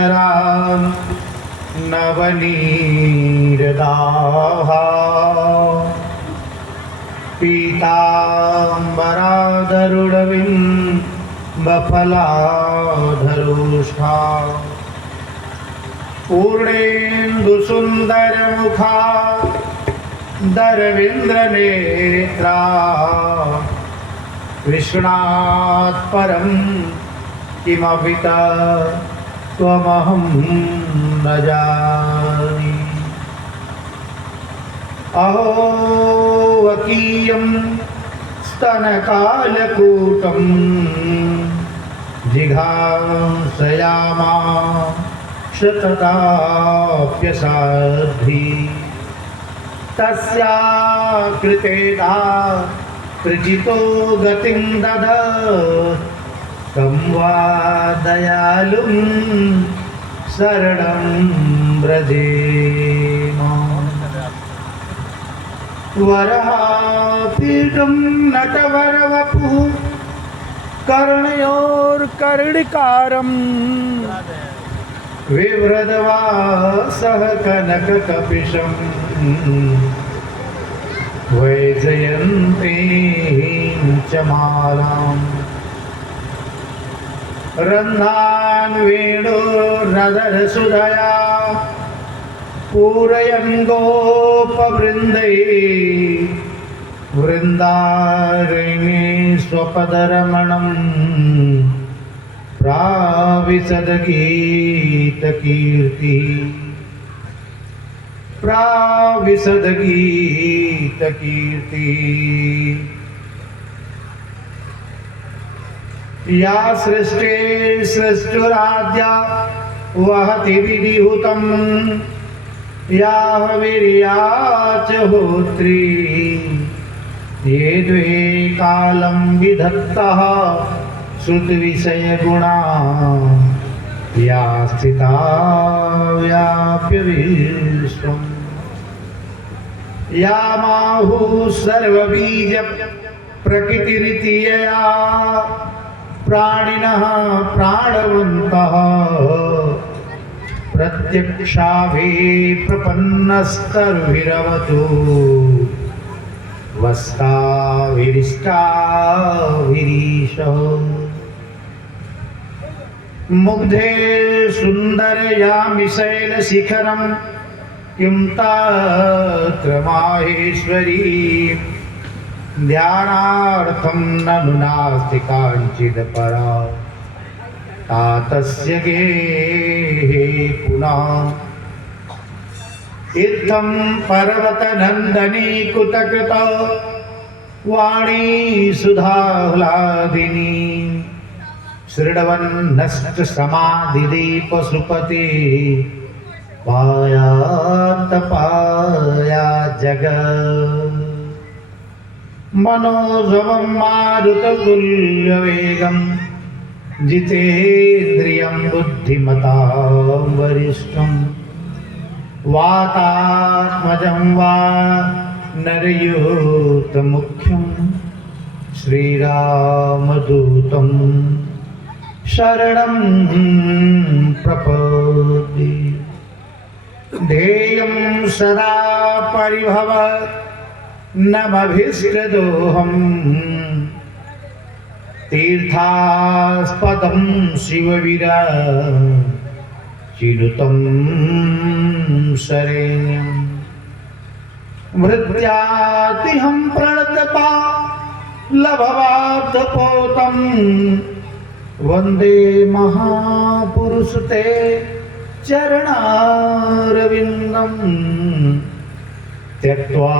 राम नवनीरदाहा पीताम्बरादरुडबिम्बफलाधरुष्ठा पूर्णेन्दुसुन्दरमुखा दरविन्द्रनेत्रा कृष्णात् परं किमपि त्वमहं न जाने। अहो वकीयं स्तनकालकूटं जिघांसयामा शतताप्यसाध्वी तस्या कृतेता कृजितो गतिं ददत् तं वा दयालुं शरणं व्रजेम। वराहपीठं नटवरवपुः कर्णयोर्कर्णिकारं विव्रतवासः कनककपिशं वैजयन्तीं च मालाम् रन्ध्रान् वेणुर्नदरसुधया पूरयन् गोपवृन्दैः वृन्दारण्ये स्वपदरमणं प्राविशद्गीतकीर्तिः। या सृष्टे सृष्टुराद्या वहति विधिहुतं या हविर्या च होत्री ये द्वे कालं विधत्तः श्रुतिविषयगुणा या स्थिता व्याप्य विश्वम् या माहुः सर्वबीज प्रकृतिरिति यया प्राणिनः प्राणवन्तः प्रत्यक्षाभि प्रपन्नस्तरुभिरवतु वस्ताभिरिष्टाभिरीशः मुग्धे सुन्दरयामि शैलशिखरं किं तत्र माहेश्वरी ध्यानार्थं ननु नास्ति काञ्चित् परा तातस्य गेहे पुनः। इत्थं पर्वतनन्दनी कुतकृत वाणी सुधाह्लादिनी शृण्वन्नश्च समाधिदीपसुपति पायात्तपाया जगत् मनोजवं मारुततुल्यवेगं जितेन्द्रियं बुद्धिमतां वरिष्ठं वातात्मजं वा नरयूतमुख्यं श्रीरामदूतं शरणं प्रपद्ये। ध्येयं सदा परिभव नमभीष्टदोहम् तीर्थास्पदं शिवविरचिनुतं शरेण्यं मृत्यातिहं प्रणतपा लभवाब्धपोतं वन्दे महापुरुषते चरणारविन्दम् त्यक्त्वा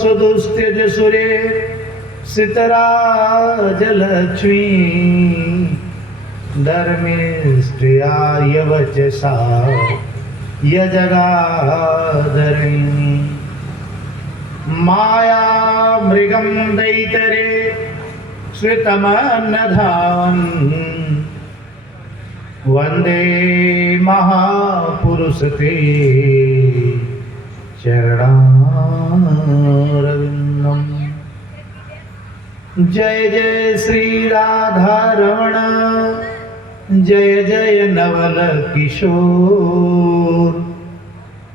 सुदुस्त्यज सुरे सितराजलक्ष्मी धर्मिष्ठयार्यवचसा यजगाधरिणी माया मृगं दैतरे श्रितमन्नधावन् वन्दे महापुरुषते चरणारविन्दम्। जय जय श्री राधा रमण जय जय नवल किशोर,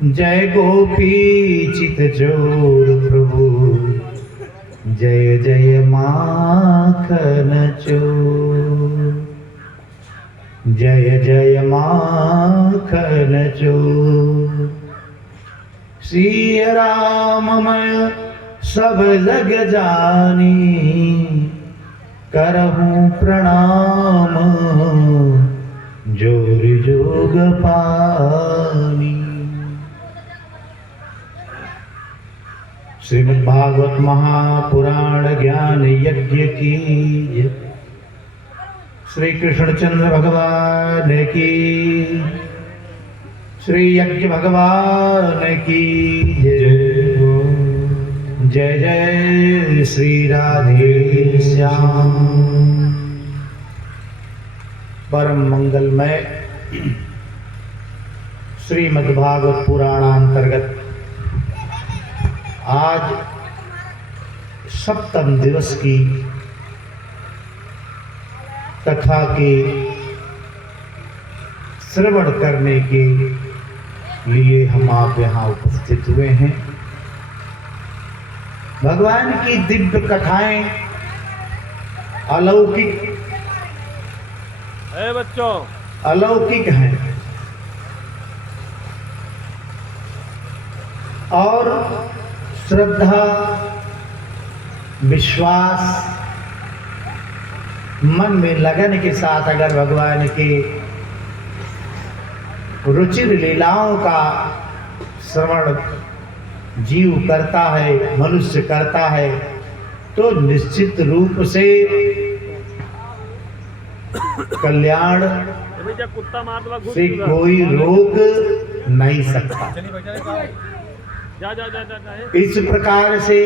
जय गोपी चित चोर प्रभु, जय जय माखन चोर, जय जय माखन चोर। श्री राममय सब जग जानी, करहूँ प्रणाम जोर जोग पानी। श्रीमद् भागवत महापुराण ज्ञान यज्ञ की, श्री कृष्णचंद्र भगवान की, श्री यज्ञ भगवान की जय। जय जय श्री राधे श्याम। परम मंगलमय श्रीमद् भागवत पुराणांतर्गत आज सप्तम दिवस की कथा के श्रवण करने के लिए हम आप यहाँ उपस्थित हुए हैं। भगवान की दिव्य कथाएं अलौकिक है बच्चों, अलौकिक हैं और श्रद्धा विश्वास मन में लगन के साथ अगर भगवान के रुचिर लीलाओं का श्रवण जीव करता है, मनुष्य करता है, तो निश्चित रूप से कल्याण कुत्ता मार से कोई रोक नहीं सकता। जा जा जा जा। इस प्रकार से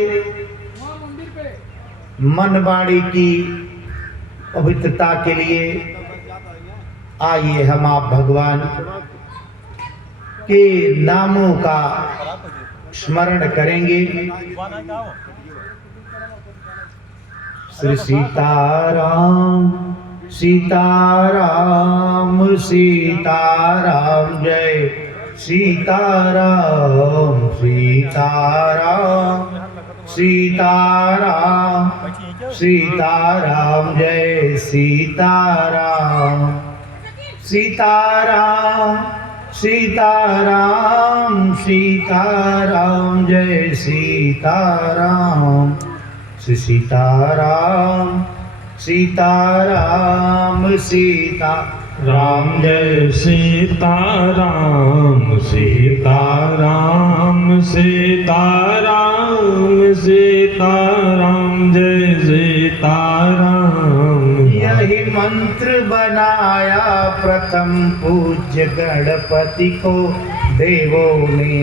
मन वाणी की पवित्रता के लिए आइए हम आप भगवान के नामों का स्मरण करेंगे। श्री सीताराम सीताराम सीताराम, जय सीताराम सीताराम सीताराम सीताराम, जय सीताराम सीताराम सीताराम सीताराम, जय सीताराम। श्री सीताराम सीताराम सीताराम, जय सीताराम सीताराम सीताराम सीताराम, जय सीताराम। यही मंत्र बनाया प्रथम पूज्य गणपति को देवों ने,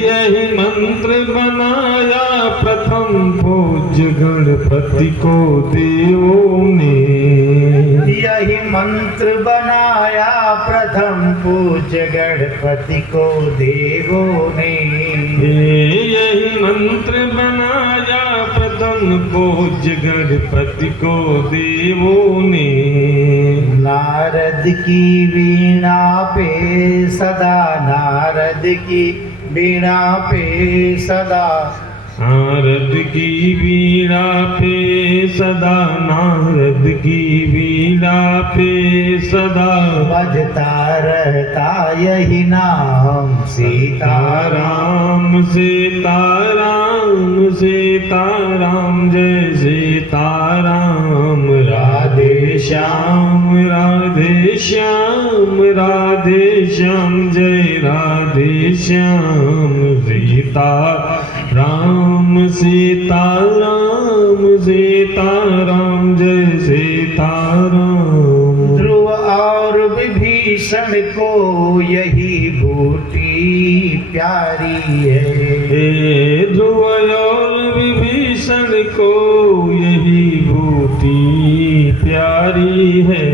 यही मंत्र बनाया प्रथम पूज्य गणपति को देवों ने, यही मंत्र बनाया प्रथम पूज्य गणपति को देवों ने, यही मंत्र बनाया प्रथम पूज्य गणपति को देवों ने। नारद की वीणा पे सदा, नारद की वीणा पे सदा, नारद की वीणा पे सदा, नारद की वीणा पे सदा, बजता रहता यही नाम सीताराम सीताराम सीताराम, जय सीताराम। राधे श्याम राधे श्याम राधे श्याम, जय राधे श्याम। सीता राम सीताराम सीताराम, जय सीताराम। ध्रुव और विभीषण को यही बूटी प्यारी है, ध्रुव और विभीषण को यही बूटी प्यारी है,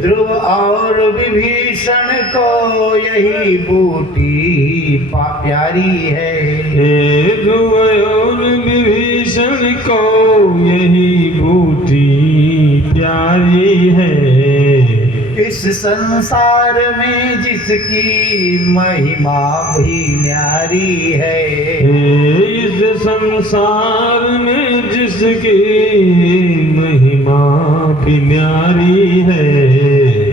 ध्रुव और विभीषण को यही बूटी प्यारी है, ध्रुव और विभीषण को यही बूटी प्यारी है। इस संसार में जिसकी महिमा भी न्यारी है, इस संसार में जिसकी महिमा भी न्यारी है,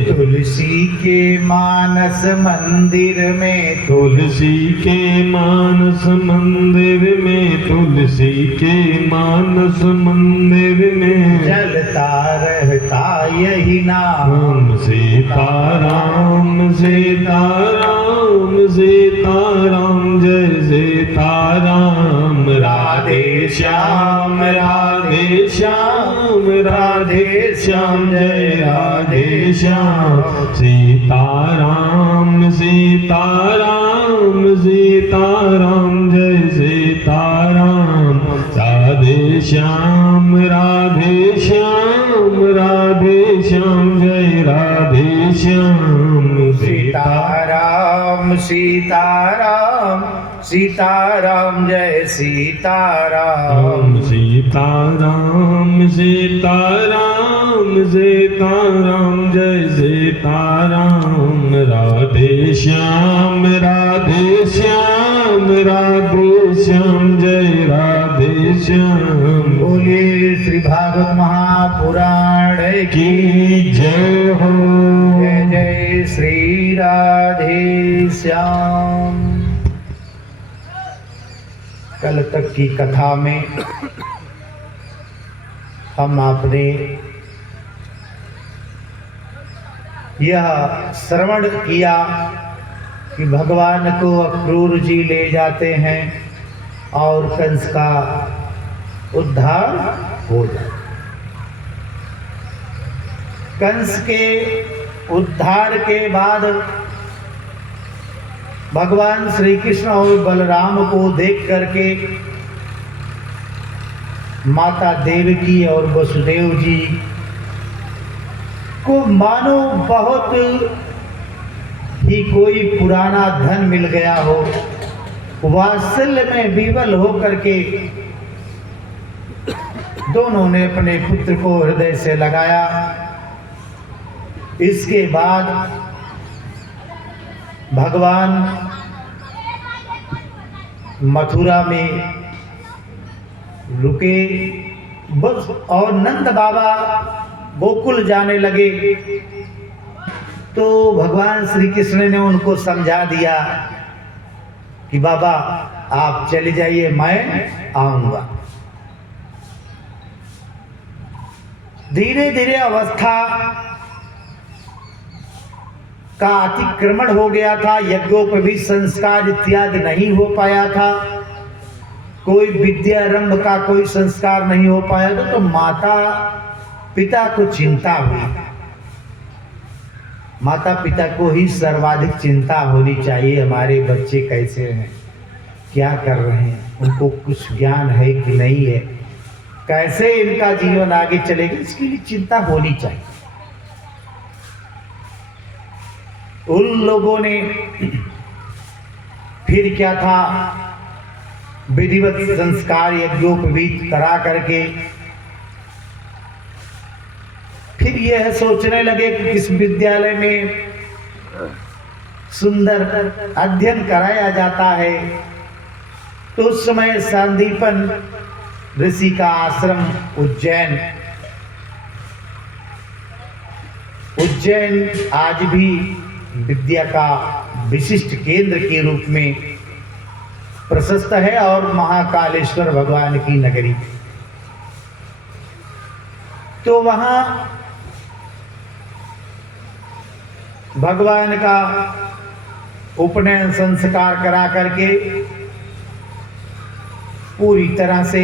तुलसी के मानस मंदिर में, तुलसी के मानस मंदिर में, तुलसी के मानस मंदिर में चलता रहता यही नाम, राम सीताराम सीताराम सीताराम जय सीताराम, राधे श्याम राधे श्याम राधे श्याम जय राधे श्याम, सीताराम सीताराम सीताराम जय सीताराम, राधे श्याम राधे श्याम राधे श्याम जय राधे श्याम, सीताराम सीताराम सीताराम जय सीताराम, सीताराम सीताराम सीताराम जय सीताराम, राधे श्याम राधे श्याम राधे श्याम जय राधे श्याम। बोलिए श्री भागवत महापुराण की जय हो। जय जय श्री राधे श्याम। कल तक की कथा में हम आपने यह श्रवण किया कि भगवान को अक्रूर जी ले जाते हैं और कंस का उद्धार हो जाए। कंस के उद्धार के बाद भगवान श्री कृष्ण और बलराम को देख करके माता देवकी और वसुदेव जी को मानो बहुत ही कोई पुराना धन मिल गया हो, वात्सल्य में विवल हो करके दोनों ने अपने पुत्र को हृदय से लगाया। इसके बाद भगवान मथुरा में रुके बस, और नंद बाबा गोकुल जाने लगे तो भगवान श्री कृष्ण ने उनको समझा दिया कि बाबा आप चले जाइए, मैं आऊंगा। धीरे धीरे अवस्था का अतिक्रमण हो गया था, यज्ञोपवीत संस्कार इत्यादि नहीं हो पाया था, कोई विद्यारंभ का कोई संस्कार नहीं हो पाया था, तो माता पिता को चिंता हुई। माता पिता को ही सर्वाधिक चिंता होनी चाहिए, हमारे बच्चे कैसे हैं, क्या कर रहे हैं, उनको कुछ ज्ञान है कि नहीं है, कैसे इनका जीवन आगे चलेगा, इसके लिए चिंता होनी चाहिए। उन लोगों ने फिर क्या था, विधिवत संस्कार यज्ञोपवीत करा करके फिर यह सोचने लगे कि किस विद्यालय में सुंदर अध्ययन कराया जाता है। तो उस समय संदीपन ऋषि का आश्रम उज्जैन आज भी विद्या का विशिष्ट केंद्र के रूप में प्रशस्त है और महाकालेश्वर भगवान की नगरी। तो वहाँ भगवान का उपनयन संस्कार करा करके पूरी तरह से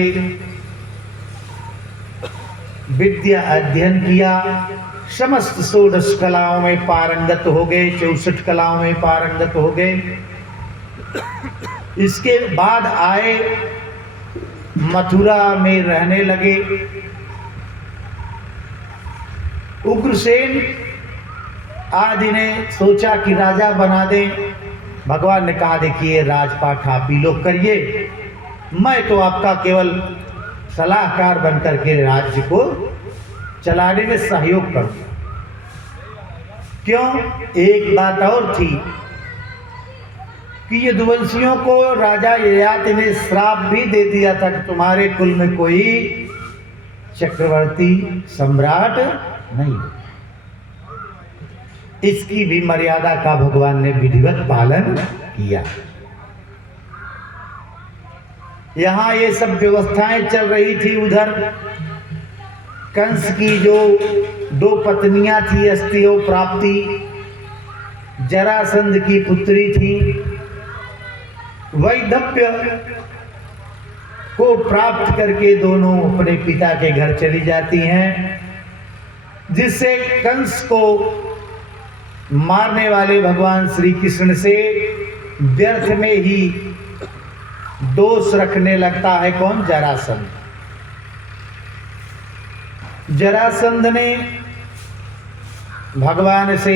विद्या अध्ययन किया, समस्त 16 कलाओं में पारंगत हो गए, 64 कलाओं में पारंगत हो गए। इसके बाद आए मथुरा में रहने लगे। उग्रसेन आदि ने सोचा कि राजा बना दें। भगवान ने कहा देखिए राजपाट आप ही लोग करिए, मैं तो आपका केवल सलाहकार बनकर के राज्य को चलाने में सहयोग करूंगा। क्यों? एक बात और थी कि यदुवंशियों को राजा ययाति ने श्राप भी दे दिया था कि तुम्हारे कुल में कोई चक्रवर्ती सम्राट नहीं। इसकी भी मर्यादा का भगवान ने विधिवत पालन किया। यहां ये सब व्यवस्थाएं चल रही थी। उधर कंस की जो 2 पत्नियां थी, अस्तियो प्राप्ति, जरासंध की पुत्री थी, वैधव्य को प्राप्त करके दोनों अपने पिता के घर चली जाती हैं, जिससे कंस को मारने वाले भगवान श्री कृष्ण से व्यर्थ में ही दोष रखने लगता है। कौन? जरासंध। जरासंध ने भगवान से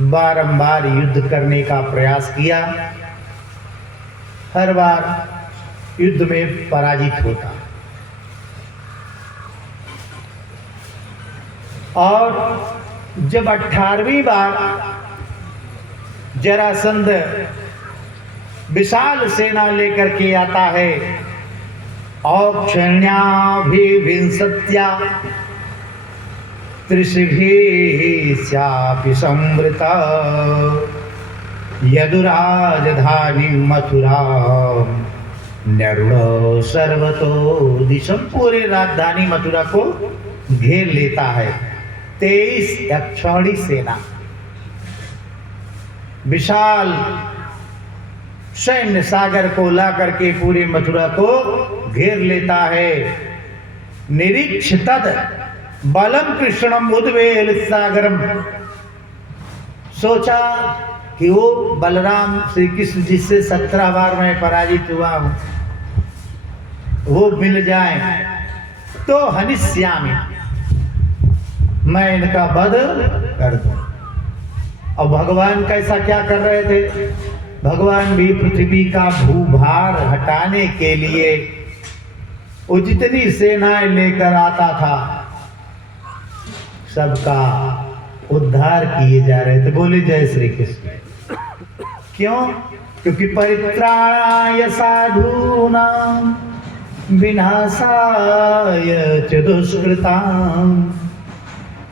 बारंबार युद्ध करने का प्रयास किया, हर बार युद्ध में पराजित होता, और जब 18वीं बार जरासंध विशाल सेना लेकर के आता है, औक्षण्याभिविंशत्या त्रिशिभिश्चापि संवृता यदुराजधानी मथुरा नरुण सर्वतो दिशम। पूरे राजधानी मथुरा को घेर लेता है। 23 यक्षौणी सेना, विशाल सैन्य सागर को ला करके पूरे मथुरा को घेर लेता है। निरीक्ष तद बलम कृष्णम उद्वेल सागरम। सोचा कि वो बलराम श्री कृष्ण जिससे 17 बार मैं पराजित हुआ हूं, वो मिल जाए तो हनिष्यामि, मैं इनका वध कर दूं। और भगवान कैसा क्या कर रहे थे? भगवान भी पृथ्वी का भूभार हटाने के लिए वो जितनी सेनाएं लेकर आता था, सबका उद्धार किए जा रहे थे। बोले जय श्री कृष्ण। क्यों? क्योंकि परित्राणाय साधूनां विनाशाय च दुष्कृतां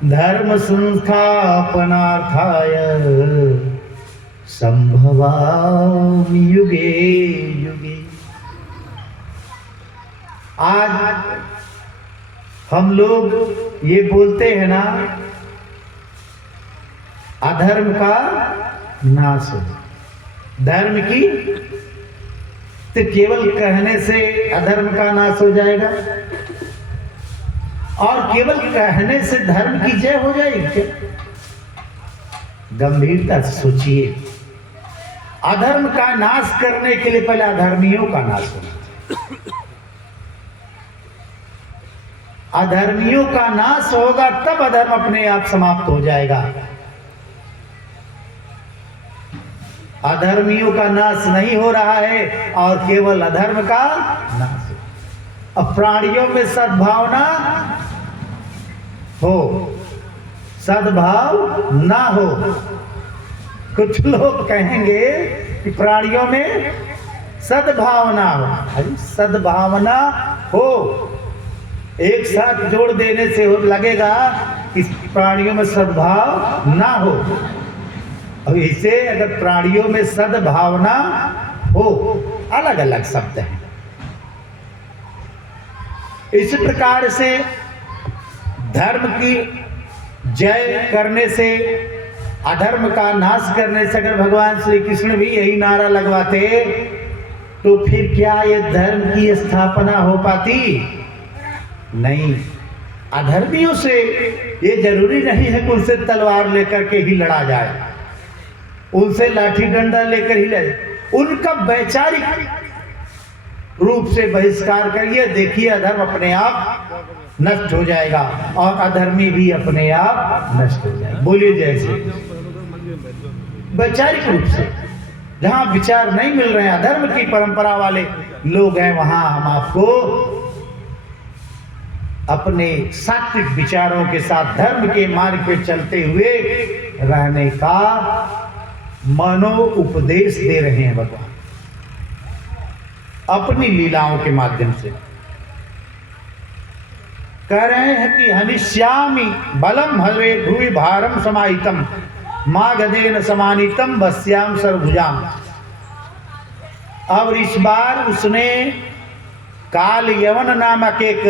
धर्म संस्थापनार्थाय संभवामि युगे युगे। आज हम लोग ये बोलते हैं ना, अधर्म का नाश हो, धर्म की, तो केवल कहने से अधर्म का नाश हो जाएगा? और केवल कहने से धर्म की जय हो जाएगी क्या? गंभीरता से सोचिए। अधर्म का नाश करने के लिए पहले अधर्मियों का नाश होना चाहिए। अधर्मियों का नाश होगा तब अधर्म अपने आप समाप्त हो जाएगा। अधर्मियों का नाश नहीं हो रहा है और केवल अधर्म का नाश। अब प्राणियों में सद्भावना हो, सद्भाव ना हो। कुछ लोग कहेंगे कि प्राणियों में सद्भावना हो। अरे सद्भावना हो, एक साथ जोड़ देने से लगेगा कि प्राणियों में सद्भाव ना हो। अब इसे अगर प्राणियों में सद्भावना हो, अलग अलग शब्द हैं। इस प्रकार से धर्म की जय करने से, अधर्म का नाश करने से अगर भगवान श्री कृष्ण भी यही नारा लगवाते तो फिर क्या ये धर्म की स्थापना हो पाती? नहीं। अधर्मियों से ये जरूरी नहीं है कि उनसे तलवार लेकर के ही लड़ा जाए, उनसे लाठी डंडा लेकर ही लड़े। उनका वैचारिक रूप से बहिष्कार करिए, देखिए अधर्म अपने आप नष्ट हो जाएगा और अधर्मी भी अपने आप नष्ट हो जाएगा। बोलिए जैसे वैचारिक रूप से, जहां विचार नहीं मिल रहे हैं, अधर्म की परंपरा वाले लोग हैं, वहां हम आपको अपने सात्विक विचारों के साथ धर्म के मार्ग पे चलते हुए रहने का मनो उपदेश दे रहे हैं भगवान अपनी लीलाओं के माध्यम से। कह रहे हैं कि हनिष्यामि बलम हरे भुवि भारम समाहितम मागधेन समानितम बस्याम सर्वभुजाम। और इस बार उसने काल यवन नामक एक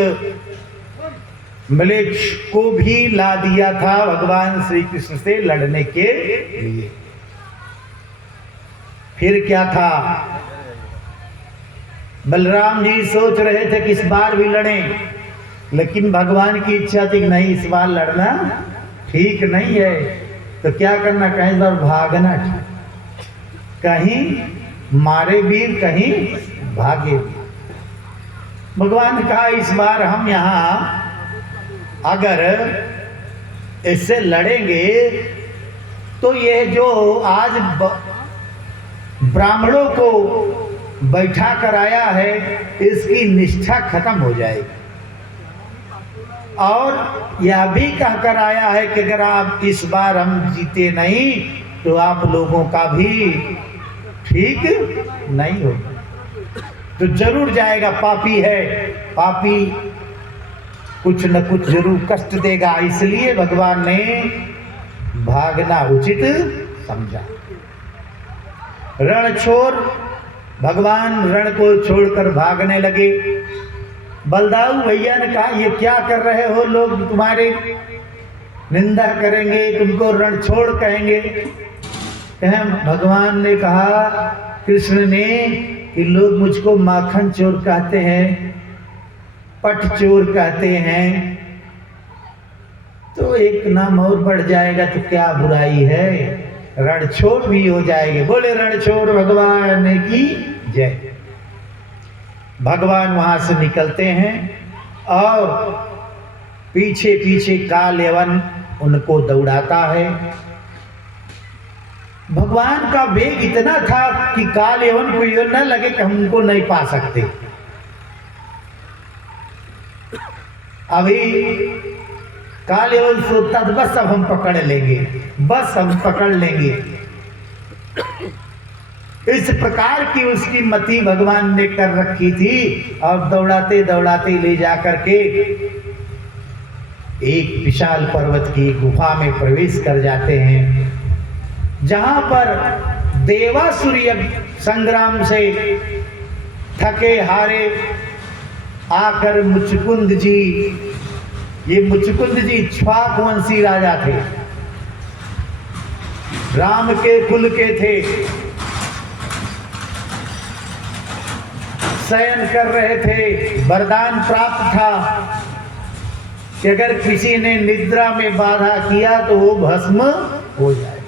म्लेच्छ को भी ला दिया था भगवान श्री कृष्ण से लड़ने के लिए। फिर क्या था, बलराम जी सोच रहे थे कि इस बार भी लड़ें, लेकिन भगवान की इच्छा थी कि नहीं, इस बार लड़ना ठीक नहीं है। तो क्या करना, कहीं बार भागना, कहीं मारे वीर कहीं भागे वीर। भगवान ने कहा इस बार हम यहाँ अगर इससे लड़ेंगे तो ये जो आज ब्राह्मणों को बैठा कर आया है इसकी निष्ठा खत्म हो जाएगी। और यह भी कहकर आया है कि अगर आप इस बार हम जीते नहीं तो आप लोगों का भी ठीक नहीं होगा, तो जरूर जाएगा। पापी है, पापी कुछ न कुछ जरूर कष्ट देगा। इसलिए भगवान ने भागना उचित समझा। रण छोड़, भगवान रण को छोड़कर भागने लगे। बलदाऊ भैया ने कहा ये क्या कर रहे हो, लोग तुम्हारे निंदा करेंगे, तुमको रण छोड़ कहेंगे। भगवान ने कहा, कृष्ण ने, कि लोग मुझको माखन चोर कहते हैं, पट चोर कहते हैं, तो एक नाम और बढ़ जाएगा तो क्या बुराई है, रण छोड़ भी हो जाएंगे। बोले रण छोड़ भगवान की जय। भगवान वहां से निकलते हैं और पीछे पीछे काल यवन उनको दौड़ाता है। भगवान का वेग इतना था कि काल यवन को यह न लगे कि हम उनको नहीं पा सकते। अभी काल यवन सोचता था बस अब हम पकड़ लेंगे, बस हम पकड़ लेंगे। इस प्रकार की उसकी मति भगवान ने कर रखी थी। और दौड़ाते दौड़ाते ले जाकर के एक विशाल पर्वत की गुफा में प्रवेश कर जाते हैं, जहां पर देवासुर संग्राम से थके हारे आकर मुचकुंद जी, ये मुचकुंद जी इक्ष्वाक वंशी राजा थे, राम के कुल के थे, शयन कर रहे थे। वरदान प्राप्त था कि अगर किसी ने निद्रा में बाधा किया तो वो भस्म हो जाए।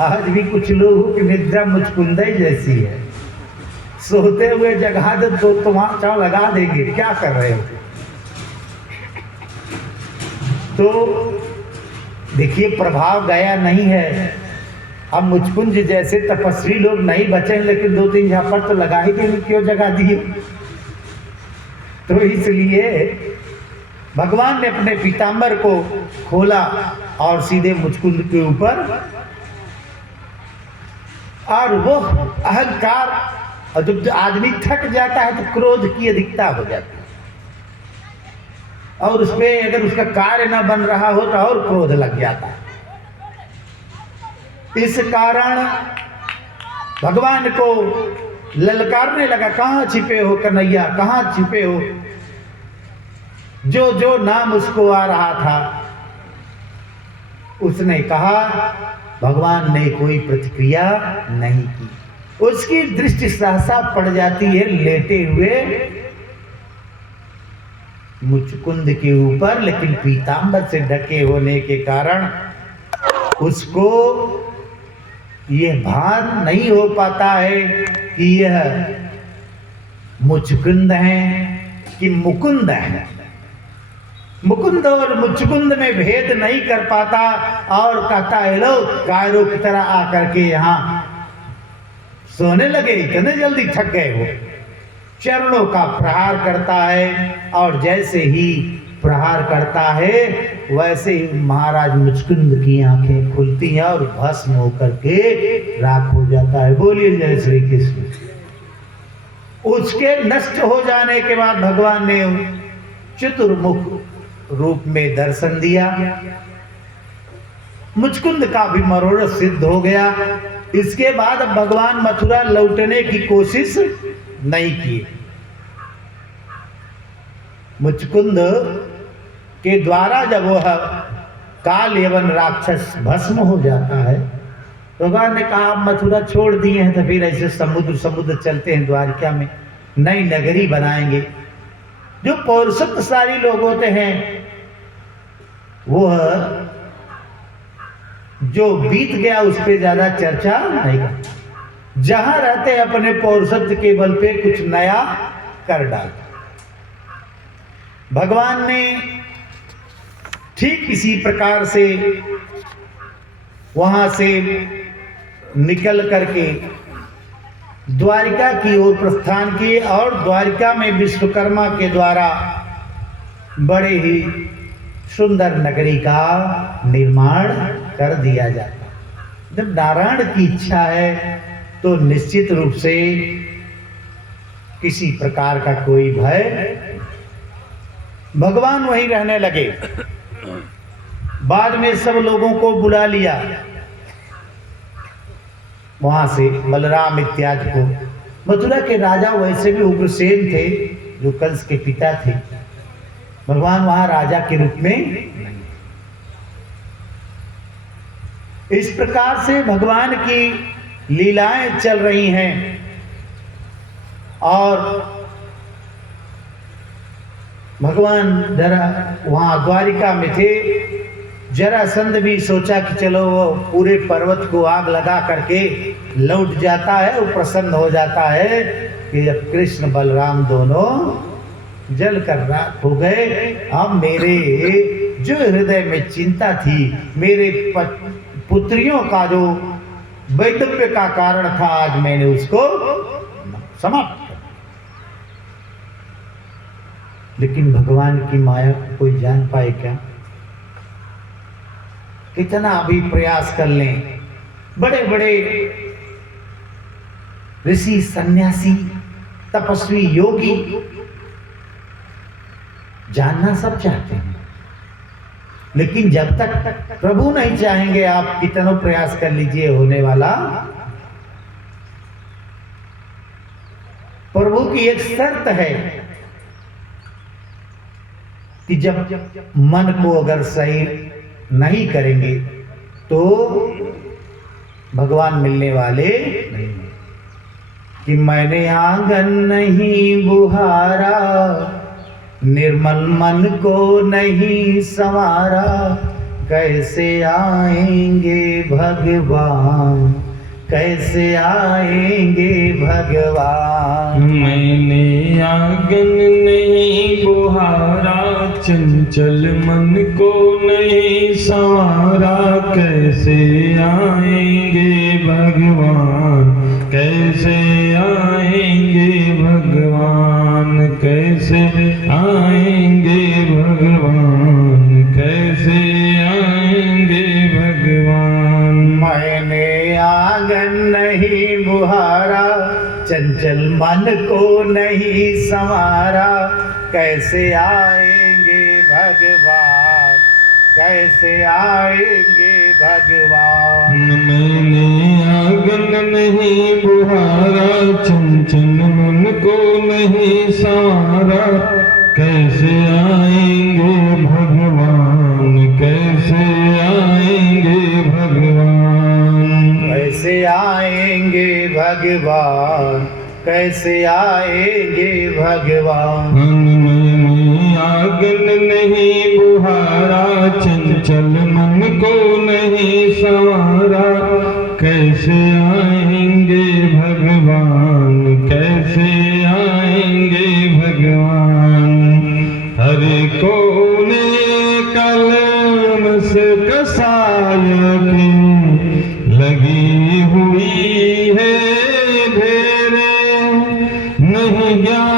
आज भी कुछ लोगों की निद्रा मुचकुंदई जैसी है, सोते हुए जगा दो तो तुम्हारा लगा देंगे, क्या कर रहे हो। तो देखिए प्रभाव गया नहीं है। अब मुचकुंद जैसे तपस्वी लोग नहीं बचे, लेकिन 2-3 झापड़ तो लगा ही देंगे, क्यों जगा दिए। तो इसलिए भगवान ने अपने पीताम्बर को खोला और सीधे मुचकुंद के ऊपर, और वो अहंकार, और जब आदमी थक जाता है तो क्रोध की अधिकता हो जाती है, और उसमें अगर उसका कार्य न बन रहा हो तो और क्रोध लग जाता है। इस कारण भगवान को ललकारने लगा, कहाँ छिपे हो कन्हैया, कहाँ छिपे हो। जो जो नाम उसको आ रहा था उसने कहा, भगवान ने कोई प्रतिक्रिया नहीं की। उसकी दृष्टि सहसा पड़ जाती है लेटे हुए मुचकुंद के ऊपर, लेकिन पीतांबर से ढके होने के कारण उसको यह भान नहीं हो पाता है कि यह मुचकुंद है कि मुकुंद है। मुकुंद और मुचकुंद में भेद नहीं कर पाता और कहता है लो कायरों की तरह आकर के यहाँ सोने लगे, इतने जल्दी थक गए हो। चरणों का प्रहार करता है और जैसे ही प्रहार करता है वैसे ही महाराज मुचकुंद की आंखें खुलती हैं और भस्म होकर के राख हो जाता है। बोलिए जय श्री कृष्ण। उसके नष्ट हो जाने के बाद भगवान ने चतुर्मुख रूप में दर्शन दिया। मुचकुंद का भी मनोरथ सिद्ध हो गया। इसके बाद अब भगवान मथुरा लौटने की कोशिश नहीं की। मुचकुंद के द्वारा जब वह काल यवन राक्षस भस्म हो जाता है तो भगवान ने कहा आप मथुरा छोड़ दिए हैं तो फिर ऐसे समुद्र चलते हैं, द्वारिका में नई नगरी बनाएंगे। जो पौरुषत्वशाली लोग होते हैं वह जो बीत गया उस पर ज्यादा चर्चा नहीं करता, जहां रहते हैं अपने पौरुषत्व के बल पे कुछ नया कर डालते। भगवान ने ठीक इसी प्रकार से वहां से निकल करके द्वारिका की ओर प्रस्थान किए और द्वारिका में विश्वकर्मा के द्वारा बड़े ही सुंदर नगरी का निर्माण कर दिया जाता। जब नारायण की इच्छा है तो निश्चित रूप से किसी प्रकार का कोई भय। भगवान वहीं रहने लगे। बाद में सब लोगों को बुला लिया वहां से, बलराम इत्यादि को। मथुरा के राजा वैसे भी उग्रसेन थे जो कंस के पिता थे। भगवान वहां राजा के रूप में। इस प्रकार से भगवान की लीलाएं चल रही हैं और भगवान जरा वहां द्वारिका में थे। जरासंध भी सोचा कि चलो वो पूरे पर्वत को आग लगा करके लौट जाता है, वो प्रसन्न हो जाता है कि जब कृष्ण बलराम दोनों जल कर राख हो गए, अब मेरे जो हृदय में चिंता थी, मेरे पुत्रियों का जो वैधव्य का कारण था, आज मैंने उसको समाप्त कर। लेकिन भगवान की माया को कोई जान पाए क्या? कितना भी प्रयास कर लें, बड़े बड़े ऋषि, सन्यासी, तपस्वी, योगी जानना सब चाहते हैं, लेकिन जब तक प्रभु नहीं चाहेंगे आप कितना प्रयास कर लीजिए होने वाला। प्रभु की एक शर्त है कि जब मन को अगर सही नहीं करेंगे तो भगवान मिलने वाले नहीं। कि मैंने आंगन नहीं बुहारा, निर्मल मन को नहीं संवारा, कैसे आएंगे भगवान, कैसे आएंगे भगवान। मैंने आंगन नहीं बुहारा, चंचल मन को नहीं संवारा, कैसे आएंगे भगवान, कैसे आएंगे भगवान, कैसे आएंगे भगवान, कैसे आएंगे भगवान। मैंने आंगन नहीं बुहारा, चंचल मन को नहीं संवारा, कैसे आएंगे भगवान, कैसे आएंगे भगवान। मैंने आंगन नहीं बुहारा, चंचल मन को नहीं संवारा, कैसे आएंगे भगवान, कैसे आएंगे भगवान, कैसे आएंगे भगवान, कैसे आएंगे भगवान। मैंने आंगन नहीं बुहारा, चंचल मन को नहीं संवारा, कैसे आएंगे भगवान, कैसे आएंगे भगवान। हरे कोने कलम से कसाय की लगी हुई है ढेरे, नहीं ज्ञान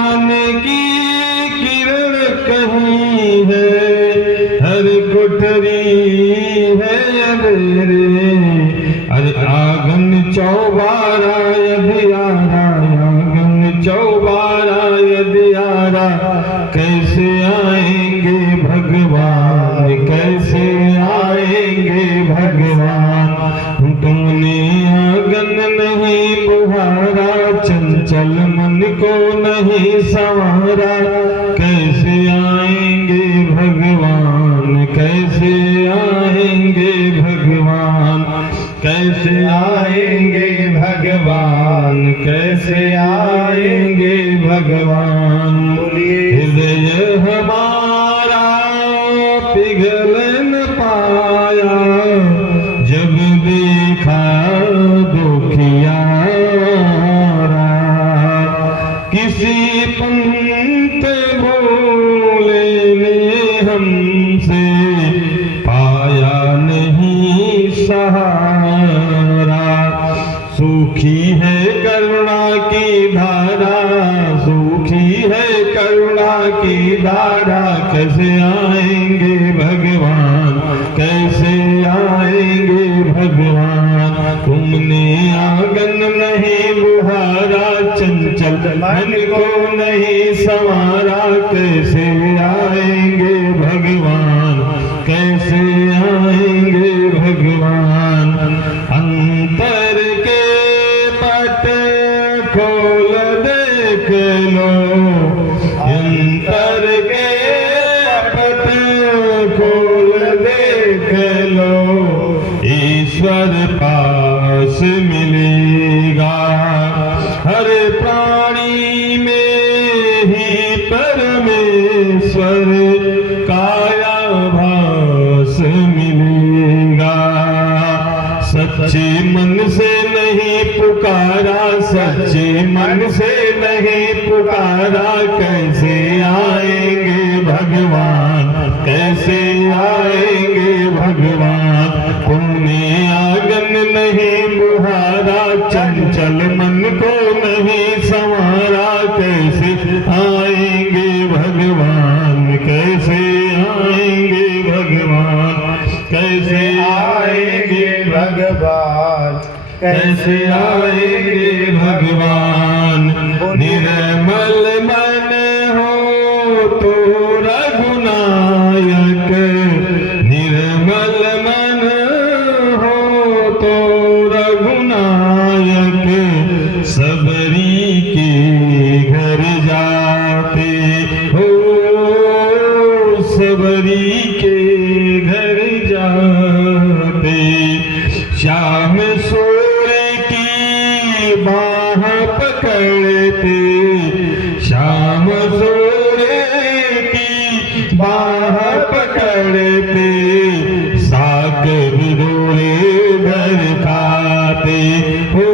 आंगन चौबारा यदियारा, आंगन चौबारा यदियारा, कैसे आएंगे भगवान, कैसे आएंगे भगवान। तुमने आंगन नहीं बुहारा, चंचल मन को नहीं संवारा, कैसे आएंगे भगवान, कैसे आएंगे भगवान, कैसे आएंगे भगवान, कैसे आएंगे भगवान। हृदय हमारा पिघल न पाया, जब देखा दुखियारा, किसी पंत भोले ने हमसे पाया नहीं सहारा। सूखी है करुणा की धारा, सूखी है करुणा की धारा, कैसे आएंगे भगवान, कैसे आएंगे भगवान। तुमने आंगन नहीं बुहारा, चंचल मन को नहीं संवारा, कैसे आएंगे भगवान, कैसे आएंगे भगवान। अंतर के पट खोल देख लो, अंतर के पट खोल देख लो, ईश्वर पास मिलेगा। हर प्राणी में ही परमेश्वर काया भास मिलेगा। सच्चे मन से नहीं पुकारा, सच्चे मन से नहीं पुकारा, कैसे आएंगे भगवान, कैसे आएंगे भगवान। तुमने आंगन नहीं बुहारा, चंचल मन को नहीं संवारा, कैसे आएंगे भगवान, कैसे आएंगे भगवान, कैसे आएंगे भगवान, कैसे आएंगे भगवान। निर्मल मन हो तो रघुनायक, निर्मल मन हो तो रघुनायक, सबरी के घर जाते हो, सबरी के घर जाते। श्याम सूर्य की बाह पकड़ते, श्याम सूर्य की बाह पकड़ते, सागर रोए घर खाते हो,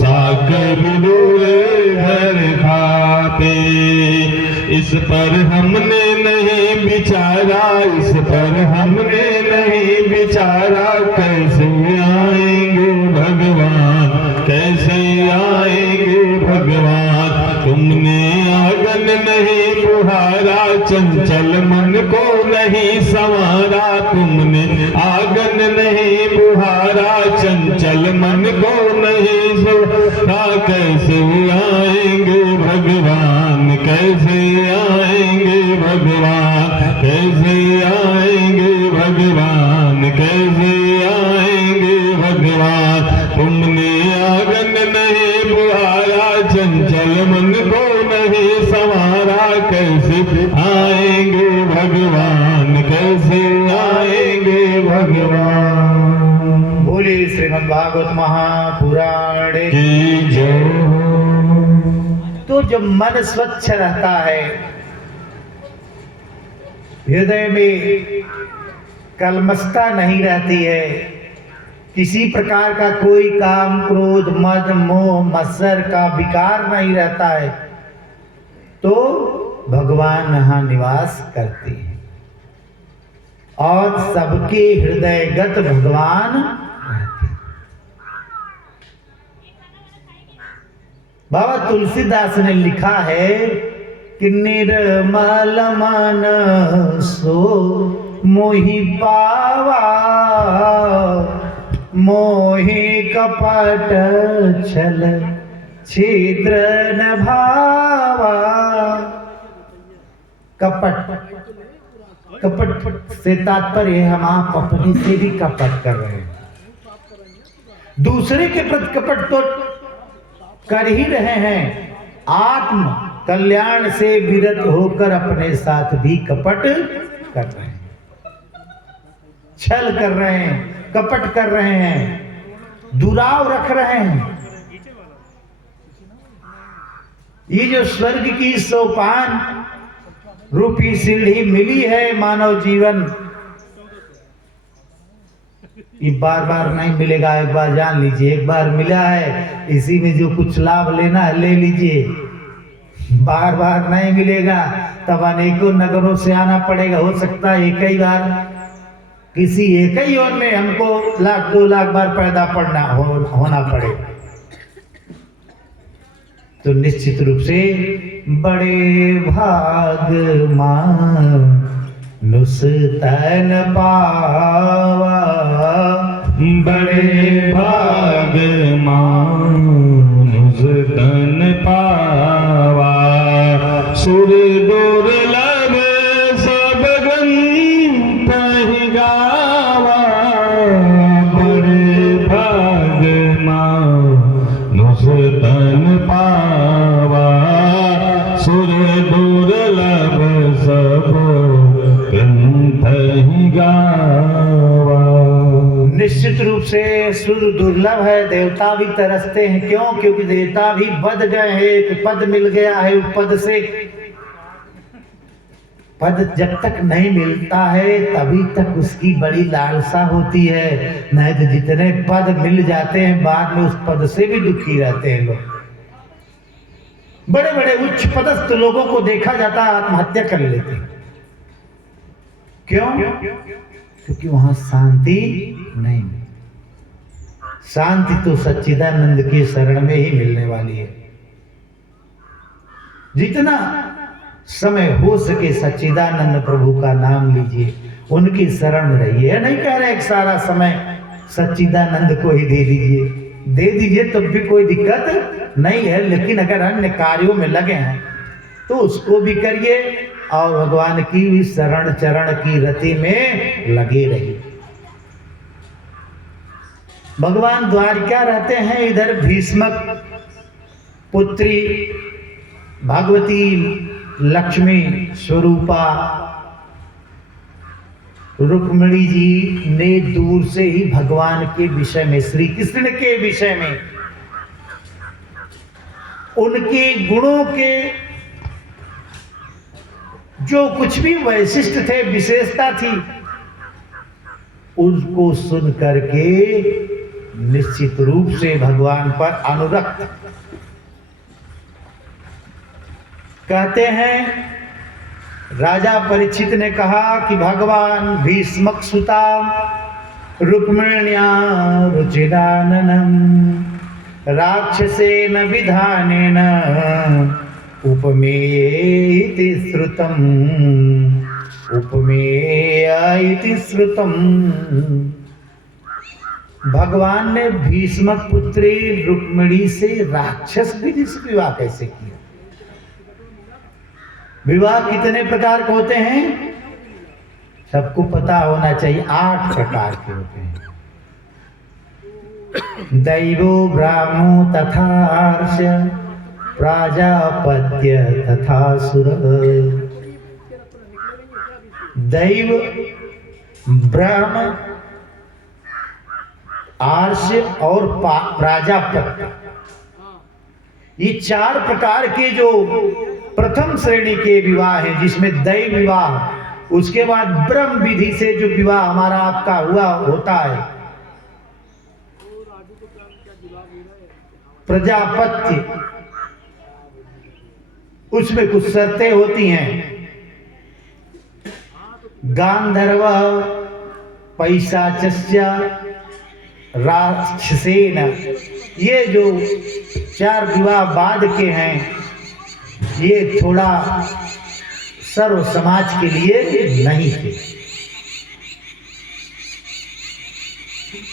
सागर रोए घर खाते। इस पर हमने नहीं विचारा, इस पर हमने नहीं विचारा, कैसे आएंगे भगवान, कैसे आएंगे भगवान। तुमने आंगन नहीं बुहारा, चंचल मन को नहीं संवारा, तुमने आंगन नहीं बुहारा, चंचल मन को नहीं संवारा, कैसे आएंगे भगवान, कैसे आएंगे भगवान, कैसे आएंगे भगवान, कैसे आएंगे भगवान। तुमने आंगन नहीं बुहारा, चंचल मन को नहीं संवारा, कैसे आएंगे भगवान, कैसे आएंगे भगवान। बोले श्रीमद् भागवत महापुराण की जय। तो जब मन स्वच्छ रहता है, हृदय में कलमशता नहीं रहती है, किसी प्रकार का कोई काम क्रोध मद मोह मत्सर का विकार नहीं रहता है, तो भगवान यहाँ निवास करते हैं और सबके हृदयगत भगवान रहते हैं। बाबा तुलसीदास ने लिखा है कि निर्मल मन सो मोहि पावा, मोहि कपट छल छिद्र न भावा। कपट से तात्पर्य हम आप अपने से भी कपट कर रहे हैं। दूसरे के प्रति कपट तो कर ही रहे हैं, आत्म कल्याण से विरत होकर अपने साथ भी कपट कर रहे हैं, छल कर रहे हैं, कपट कर रहे हैं, दुराव रख रहे हैं। ये जो स्वर्ग की सोपान रूपी सीढ़ी मिली है मानव जीवन, ये बार बार नहीं मिलेगा। एक बार जान लीजिए, एक बार मिला है, इसी में जो कुछ लाभ लेना है ले लीजिए। बार बार नहीं मिलेगा, तब अनेकों नगरों से आना पड़ेगा। हो सकता है एक ही बार किसी एक ही योन में हमको 1,00,000 2,00,000 बार पैदा होना पड़े। तो निश्चित रूप से बड़े भाग मानुष तन पावा, बड़े भाग मानुष तन पावा। सुर दुर्लभ सब ग्रंथ ही गावा, बड़े भाग मानुष तन पावा। सुर दुर्लभ सब ग्रंथ ही गावा। निश्चित रूप से सुर दुर्लभ है, देवता भी तरसते हैं। क्यों? क्योंकि देवता भी बद गए हैं, एक पद मिल गया है। पद से पद जब तक नहीं मिलता है तभी तक उसकी बड़ी लालसा होती है, नहीं तो जितने पद मिल जाते हैं बाद में उस पद से भी दुखी रहते हैं लोग। बड़े बड़े उच्च पदस्थ लोगों को देखा जाता है आत्महत्या कर लेते हैं। क्यों? क्योंकि वहां शांति नहीं मिलती। शांति तो सच्चिदानंद के शरण में ही मिलने वाली है। जितना समय हो सके सच्चिदानंद प्रभु का नाम लीजिए, उनकी शरण में रहिए। नहीं कह रहे एक सारा समय सच्चिदानंद को ही दे दीजिए, दे दीजिए तब भी कोई दिक्कत नहीं है, लेकिन अगर अन्य कार्यों में लगे हैं तो उसको भी करिए और भगवान की भी शरण चरण की रति में लगे रहिए। भगवान द्वारिका रहते हैं, इधर भीष्मक पुत्री भगवती लक्ष्मी स्वरूपा रुक्मिणी जी ने दूर से ही भगवान के विषय में, श्री कृष्ण के विषय में, उनके गुणों के जो कुछ भी वैशिष्ट थे, विशेषता थी, उसको सुन करके निश्चित रूप से भगवान पर अनुरक्त। कहते हैं राजा परीक्षित ने कहा कि भगवान भीष्मक सुता रुक्मिण्या रुचिराननम राक्षसेन विधानेन उपमेयेति श्रुतम्, उपमेयेति श्रुतम्। भगवान ने भीष्मक पुत्री रुक्मिणी से राक्षस विधि से विवाह कैसे किया? विवाह कितने प्रकार के होते हैं सबको पता होना चाहिए। 8 प्रकार के होते हैं। दैवो ब्राह्मो तथा अर्ष्य प्राजापत्य तथा सुर। दैव, ब्राह्म, आर्ष्य और प्राजापत्य, ये 4 प्रकार के जो प्रथम श्रेणी के विवाह है, जिसमें दैव विवाह, उसके बाद ब्रह्म विधि से जो विवाह हमारा आपका हुआ होता है, प्रजापत्य, उसमें कुछ शर्तें होती हैं। गांधर्व पैशाचस्य राक्षसेन, ये जो 4 विवाह बाद के हैं, ये थोड़ा सर्व समाज के लिए नहीं थे।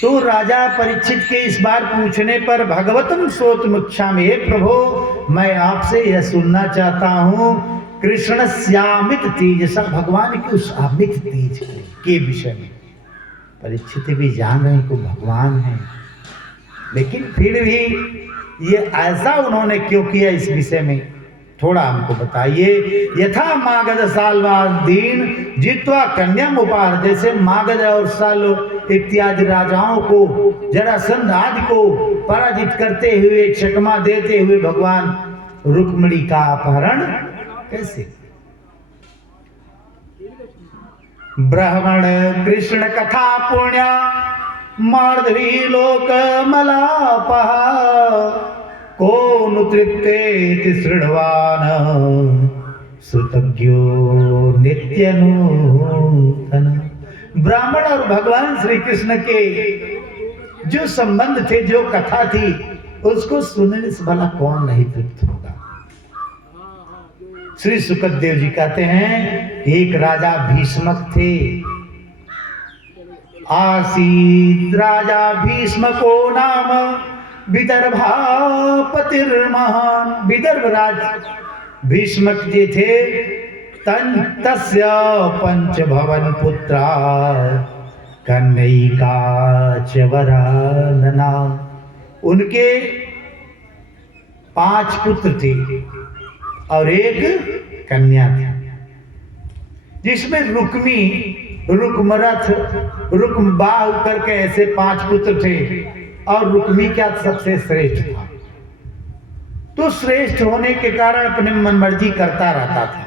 तो राजा परीक्षित के इस बार पूछने पर भगवतम श्रोतुमिच्छामि, हे प्रभु मैं आपसे यह सुनना चाहता हूँ कृष्ण श्यामित तेजसा, भगवान की उस अमित तेज के विषय में। परीक्षित भी जान रहे हैं कि भगवान है, लेकिन फिर भी ये ऐसा उन्होंने क्यों किया इस विषय में थोड़ा हमको बताइए। यथा मागध साल्वादीन जित्वा कन्याम उपहार, जैसे मागध और साल इत्यादि राजाओं को, जरासंध आदि को पराजित करते हुए, चकमा देते हुए भगवान रुक्मिणी का अपहरण कैसे। ब्राह्मण कृष्ण कथा पुण्या मार्दवी लोक मलापः, को नुतृप्ते सृणवान सुतज्ञो नित्य नूतन। ब्राह्मण और भगवान श्री कृष्ण के जो संबंध थे, जो कथा थी, उसको सुनने से भला कौन नहीं तृप्त होगा। श्री सुखदेव जी कहते हैं एक राजा भीष्मक थे। आसीत राजा भीष्म को नाम विदर्भापतिर्महान, विदर्भ राज भीष्मक जी थे। तस्य पंच भवन पुत्रा कन्यका च वरानना, उनके 5 पुत्र थे और एक कन्या थी, जिसमें रुक्मी, रुक्मरथ, रुक्मबाहु करके ऐसे 5 पुत्र थे, और रुक्मी क्या सबसे श्रेष्ठ था। तो श्रेष्ठ होने के कारण अपने मन मर्जी करता रहता था।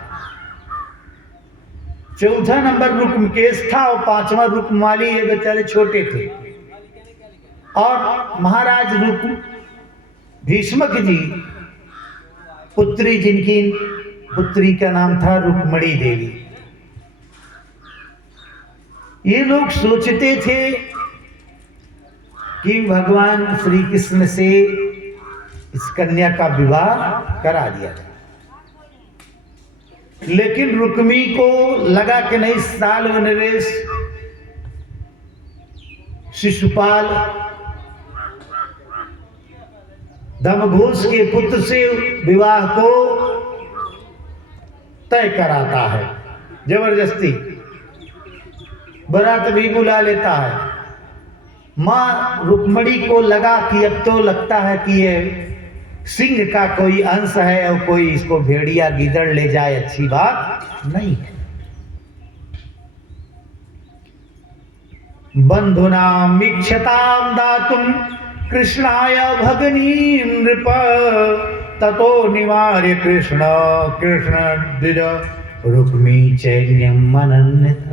चौथा नंबर रुक्मकेश था और 5वां रुक्ममाली, ये बेचारे छोटे थे। और महाराज रुक्म भीष्मक जी पुत्री, जिनकी पुत्री का नाम था रुक्मिणी देवी। ये लोग सोचते थे कि भगवान श्री कृष्ण से इस कन्या का विवाह करा दिया जाए, लेकिन रुक्मी को लगा कि नहीं, साल नरेश शिशुपाल दमघोष के पुत्र से विवाह को तय कराता है, जबरदस्ती बारात भी बुला लेता है। मां रुक्मिणी को लगा कि अब तो लगता है कि ये सिंह का कोई अंश है और कोई इसको भेड़िया गिदड़ ले जाए, अच्छी बात नहीं है। बंधुनाम इच्छताम दातुम कृष्णाय भगनी नृप, ततो निवार्य कृष्ण द्विज रुक्मी चैन्यम मनन्यत।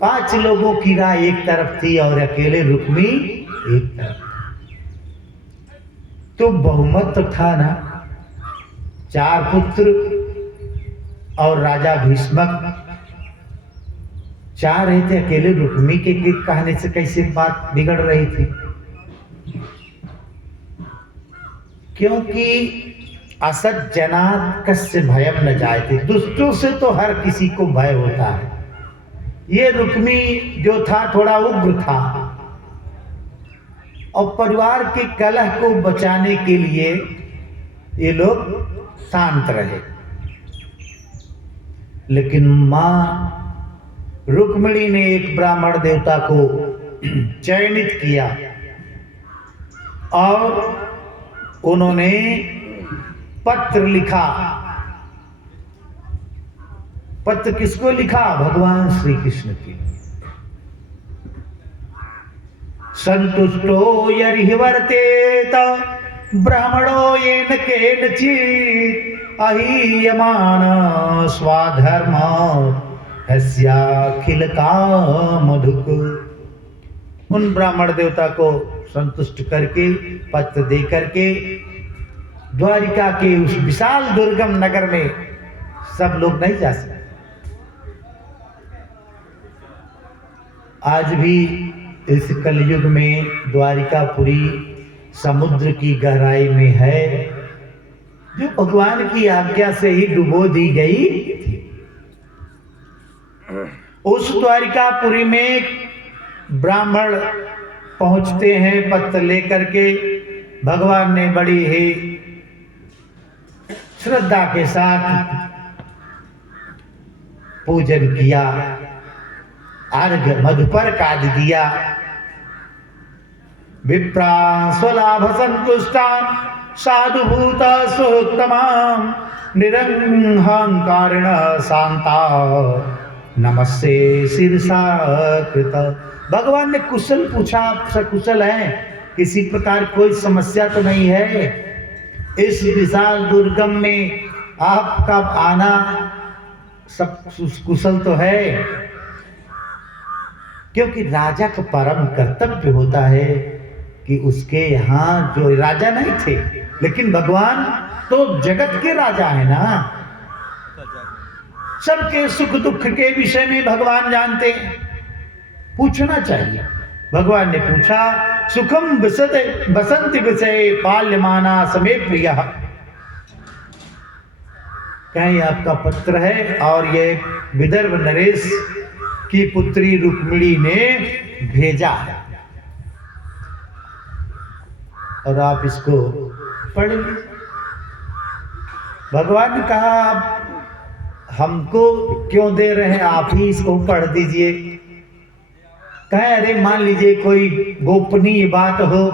5 लोगों की राय एक तरफ थी और अकेले रुक्मी एक तरफ। तो बहुमत तो था ना, 4 पुत्र और राजा भीष्मक 4 रहे थे, अकेले रुक्मी के कहने से कैसे बात बिगड़ रही थी। क्योंकि असत जनात कस्य भयम न जायते, दुष्टों से तो हर किसी को भय होता है। ये रुक्मी जो था थोड़ा उग्र था और परिवार के कलह को बचाने के लिए ये लोग शांत रहे। लेकिन मां रुक्मिणी ने एक ब्राह्मण देवता को चयनित किया और उन्होंने पत्र लिखा। पत्र किसको लिखा? भगवान श्री कृष्ण की। संतुष्टो यर्हिवर्तेत ब्राह्मणो येन केनचित् अहीयमान स्वाधर्म हस्याखिल कामधुक्। उन ब्राह्मण देवता को संतुष्ट करके, पत्र दे करके द्वारिका के उस विशाल दुर्गम नगर में सब लोग नहीं जा सकते। आज भी इस कलयुग में द्वारिकापुरी समुद्र की गहराई में है, जो भगवान की आज्ञा से ही डुबो दी गई थी। उस द्वारिकापुरी में ब्राह्मण पहुंचते हैं पत्र लेकर के। भगवान ने बड़ी ही श्रद्धा के साथ पूजन किया, अर्घ मधुपर्क आदि दिया। विप्रा स्वलाभ संतुष्टा साधुभूता सोत्तमाम निरंहंकारिण शांता नमस्ते शिरसा कृत। भगवान ने कुशल पूछा, आप सकुशल हैं, किसी प्रकार कोई समस्या तो नहीं है? इस विशाल दुर्गम में आपका आना सब कुशल तो है? क्योंकि राजा का परम कर्तव्य होता है कि उसके यहाँ, जो राजा नहीं थे लेकिन भगवान तो जगत के राजा है ना, सबके सुख दुख के विषय में भगवान जानते हैं, पूछना चाहिए। भगवान ने पूछा, सुखम बसंत विषय पाल्यमाना समय प्रिय। क्या ये आपका पत्र है? और ये विदर्भ नरेश की पुत्री रुक्मिणी ने भेजा है और आप इसको पढ़ लीजिए। भगवान ने कहा, हमको क्यों दे रहे हैं, आप ही इसको पढ़ दीजिए। कहे, अरे मान लीजिए कोई गोपनीय बात हो।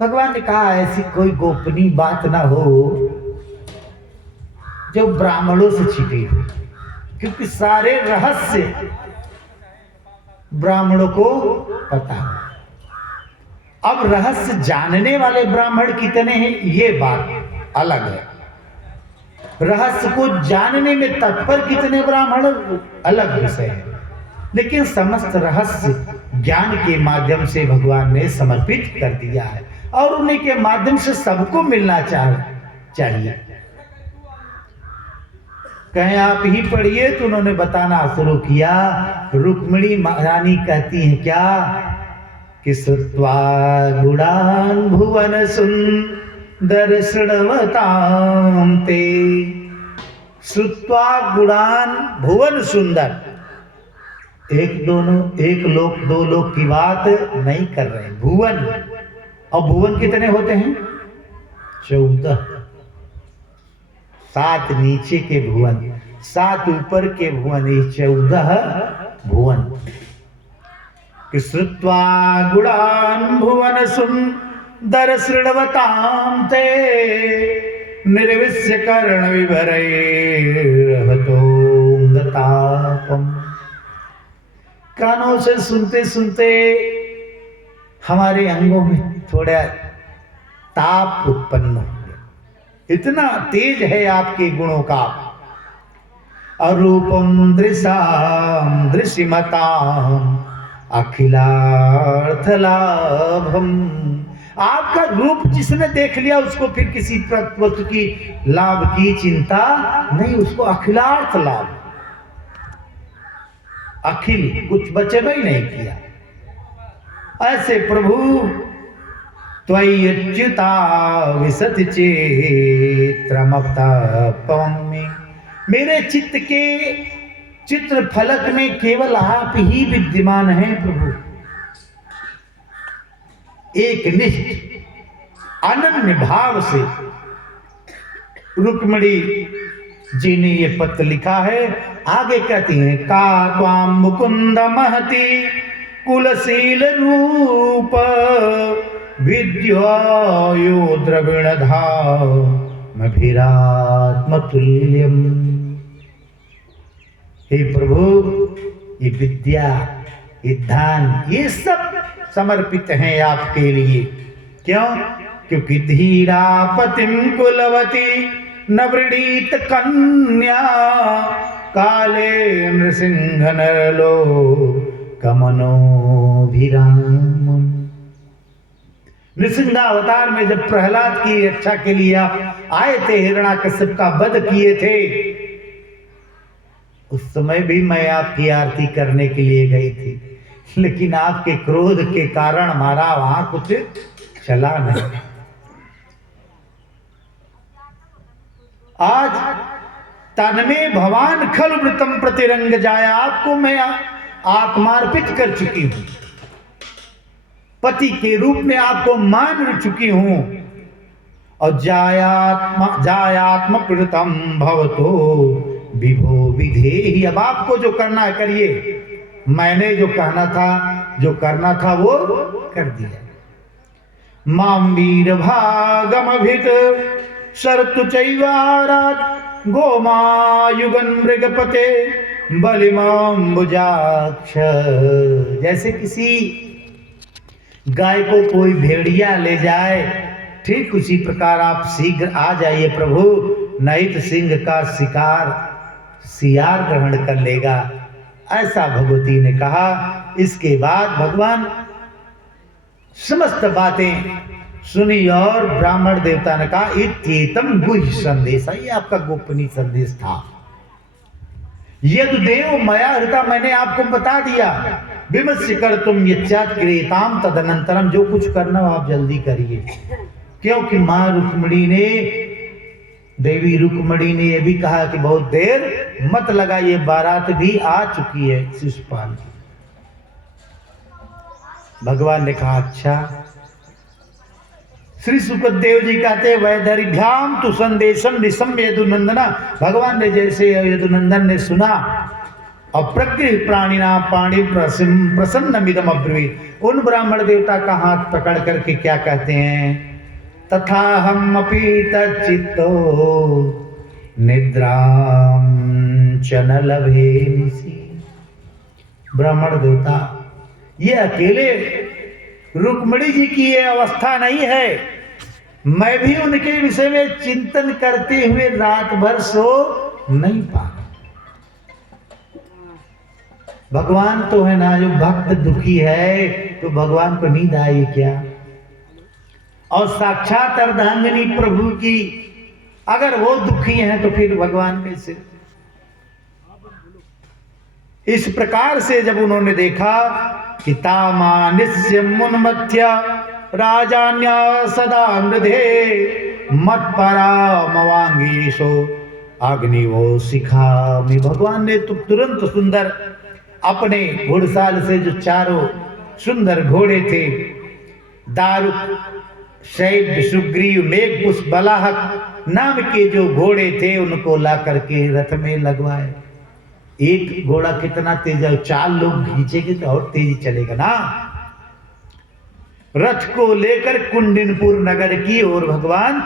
भगवान ने कहा, ऐसी कोई गोपनीय बात ना हो जो ब्राह्मणों से छिपी हो, क्योंकि सारे रहस्य ब्राह्मणों को पता है। अब रहस्य जानने वाले ब्राह्मण कितने हैं ये बात अलग है, रहस्य को जानने में तत्पर कितने ब्राह्मण अलग विषय है। लेकिन समस्त रहस्य ज्ञान के माध्यम से भगवान ने समर्पित कर दिया है और उन्हीं के माध्यम से सबको मिलना चाहिए। कहें आप ही पढ़िए, तो उन्होंने बताना शुरू किया। रुक्मिणी महारानी कहती हैं क्या कि श्रुत्वा गुणान भुवन सुंदर श्रृणवतां ते। श्रुत्वा गुणान भुवन सुंदर, एक लोक दो लोक की बात नहीं कर रहे, भुवन। और भुवन कितने होते हैं? 14। 7 नीचे के भुवन, 7 ऊपर के भुवन, ये 14 भुवन। कि श्रुत्वा गुणान भुवन सुंदर श्रृणवतां ते निर्विश्य कर्ण विभरैर्हतो गतापम्। कानों से सुनते सुनते हमारे अंगों में थोड़ा ताप उत्पन्न हो गया, इतना तेज है आपके गुणों का। अरूपम दृशाम दृश्यमताम अखिलार्थ लाभम। आपका रूप जिसने देख लिया उसको फिर किसी वस्तु की लाभ की चिंता नहीं, उसको अखिलार्थ लाभ, अखिल कुछ बचे भी नहीं किया। ऐसे प्रभु त्वयि अच्युता विशति चित्रमप्ता में, मेरे चित्त के चित्र फलक में केवल आप ही विद्यमान हैं प्रभु। एक निष्ठ अनन्य भाव से रुक्मिणी जी ने ये पत्र लिखा है। आगे कहती हैं, का त्वाम मुकुंद महति कुलशील रूप विद्यायो द्रविण धाम भीरात्म तुल्यम। हे प्रभु, ये विद्या, ये दान, ये सब समर्पित हैं आपके लिए। क्यों? क्योंकि धीरा पतिम कुलवती नवृणीत कन्या काले नृसिंह नरलो कमनोभिराम। नृसिंहावतार में जब प्रहलाद की रक्षा के लिए आप आए थे, हिरण्याकश्यप का वध किए थे, उस समय भी मैं आपकी आरती करने के लिए गई थी, लेकिन आपके क्रोध के कारण हमारा वहां कुछ चला नहीं। आज तन में भवान खल वृतम प्रतिरंग जाया, आपको मैं आत्मार्पित कर चुकी हूं। पति के रूप में आपको मान चुकी हूं और जायात्म प्रीतम भवतो विभो विधेहि। अब आपको जो करना है करिए, मैंने जो कहना था, जो करना था वो कर दिया। माम वीर भागमभित शर्तु चैवारात गोमायुगन मृगपते बलिमाम्बुजाक्ष। जैसे किसी गाय को कोई भेड़िया ले जाए, ठीक उसी प्रकार आप शीघ्र आ जाइए प्रभु, नहीं तो सिंह का शिकार सियार ग्रहण कर लेगा। ऐसा भगवती ने कहा। इसके बाद भगवान समस्त बातें सुनी और ब्राह्मण देवता ने कहा इत्येतम गुह्य संदेश। ये आपका गोपनीय संदेश था। यदि देव मया हृता, मैंने आपको बता दिया। विमर्श कर तुम यच्चात क्रियताम तदनंतरम, जो कुछ करना हो आप जल्दी करिए। क्योंकि मां रुक्मिणी ने, देवी रुक्मिणी ने यह भी कहा कि बहुत देर मत लगाइए, बारात भी आ चुकी है शिशुपाल की। भगवान ने कहा अच्छा। श्री सुखदेव जी कहते वैदर्भ्याम तु संदेशम निशम यदुनंदना। भगवान ने जैसे यदुनंदन ने सुना और प्रकृति प्राणिना पाणी प्रसन्न मिदम अब्रवीत, उन ब्राह्मण देवता का हाथ पकड़ करके क्या कहते हैं, तथा हम अपि तच्चित्तो निद्राम च न लभे निशि। ब्राह्मण देवता, ये अकेले रुक्मिणी जी की ये अवस्था नहीं है, मैं भी उनके विषय में चिंतन करते हुए रात भर सो नहीं पा। भगवान तो है ना, जो भक्त दुखी है तो भगवान को नींद आई क्या? और साक्षात अर्धांगिनी प्रभु की अगर वो दुखी हैं तो फिर भगवान कैसे? इस प्रकार से जब उन्होंने देखा कि तामानिस्य मुन्मथ्य राजान्या सदा मृधे मत्परामवांगीशो अग्निवो शिखामि। भगवान ने तो तुरंत सुंदर अपने घोड़साल से जो चारों सुंदर घोड़े थे, दारुक, शैब, सुग्रीव, मेघपुष्प, बलाहक नाम के जो घोड़े थे उनको ला करके रथ में लगवाए। एक घोड़ा कितना तेज है, 4 लोग खींचेंगे तो और तेज चलेगा ना। रथ को लेकर कुंडिनपुर नगर की ओर भगवान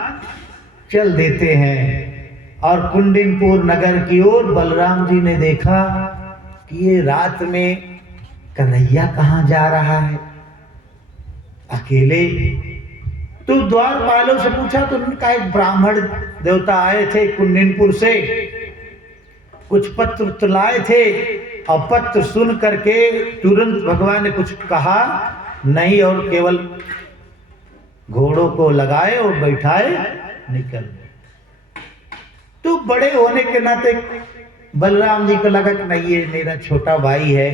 चल देते हैं। और कुंडिनपुर नगर की ओर बलराम जी ने देखा कि ये रात में कन्हैया कहाँ जा रहा है अकेले। तो द्वारपालों से पूछा तो उन्होंने कहा एक ब्राह्मण देवता आए थे कुंडिनपुर से, कुछ पत्र लाए थे और पत्र सुन करके तुरंत भगवान ने कुछ कहा नहीं और केवल घोड़ों को लगाए और बैठाए निकल गए। तो बड़े होने के नाते बलराम जी को लगा कि नहीं ये मेरा छोटा भाई है,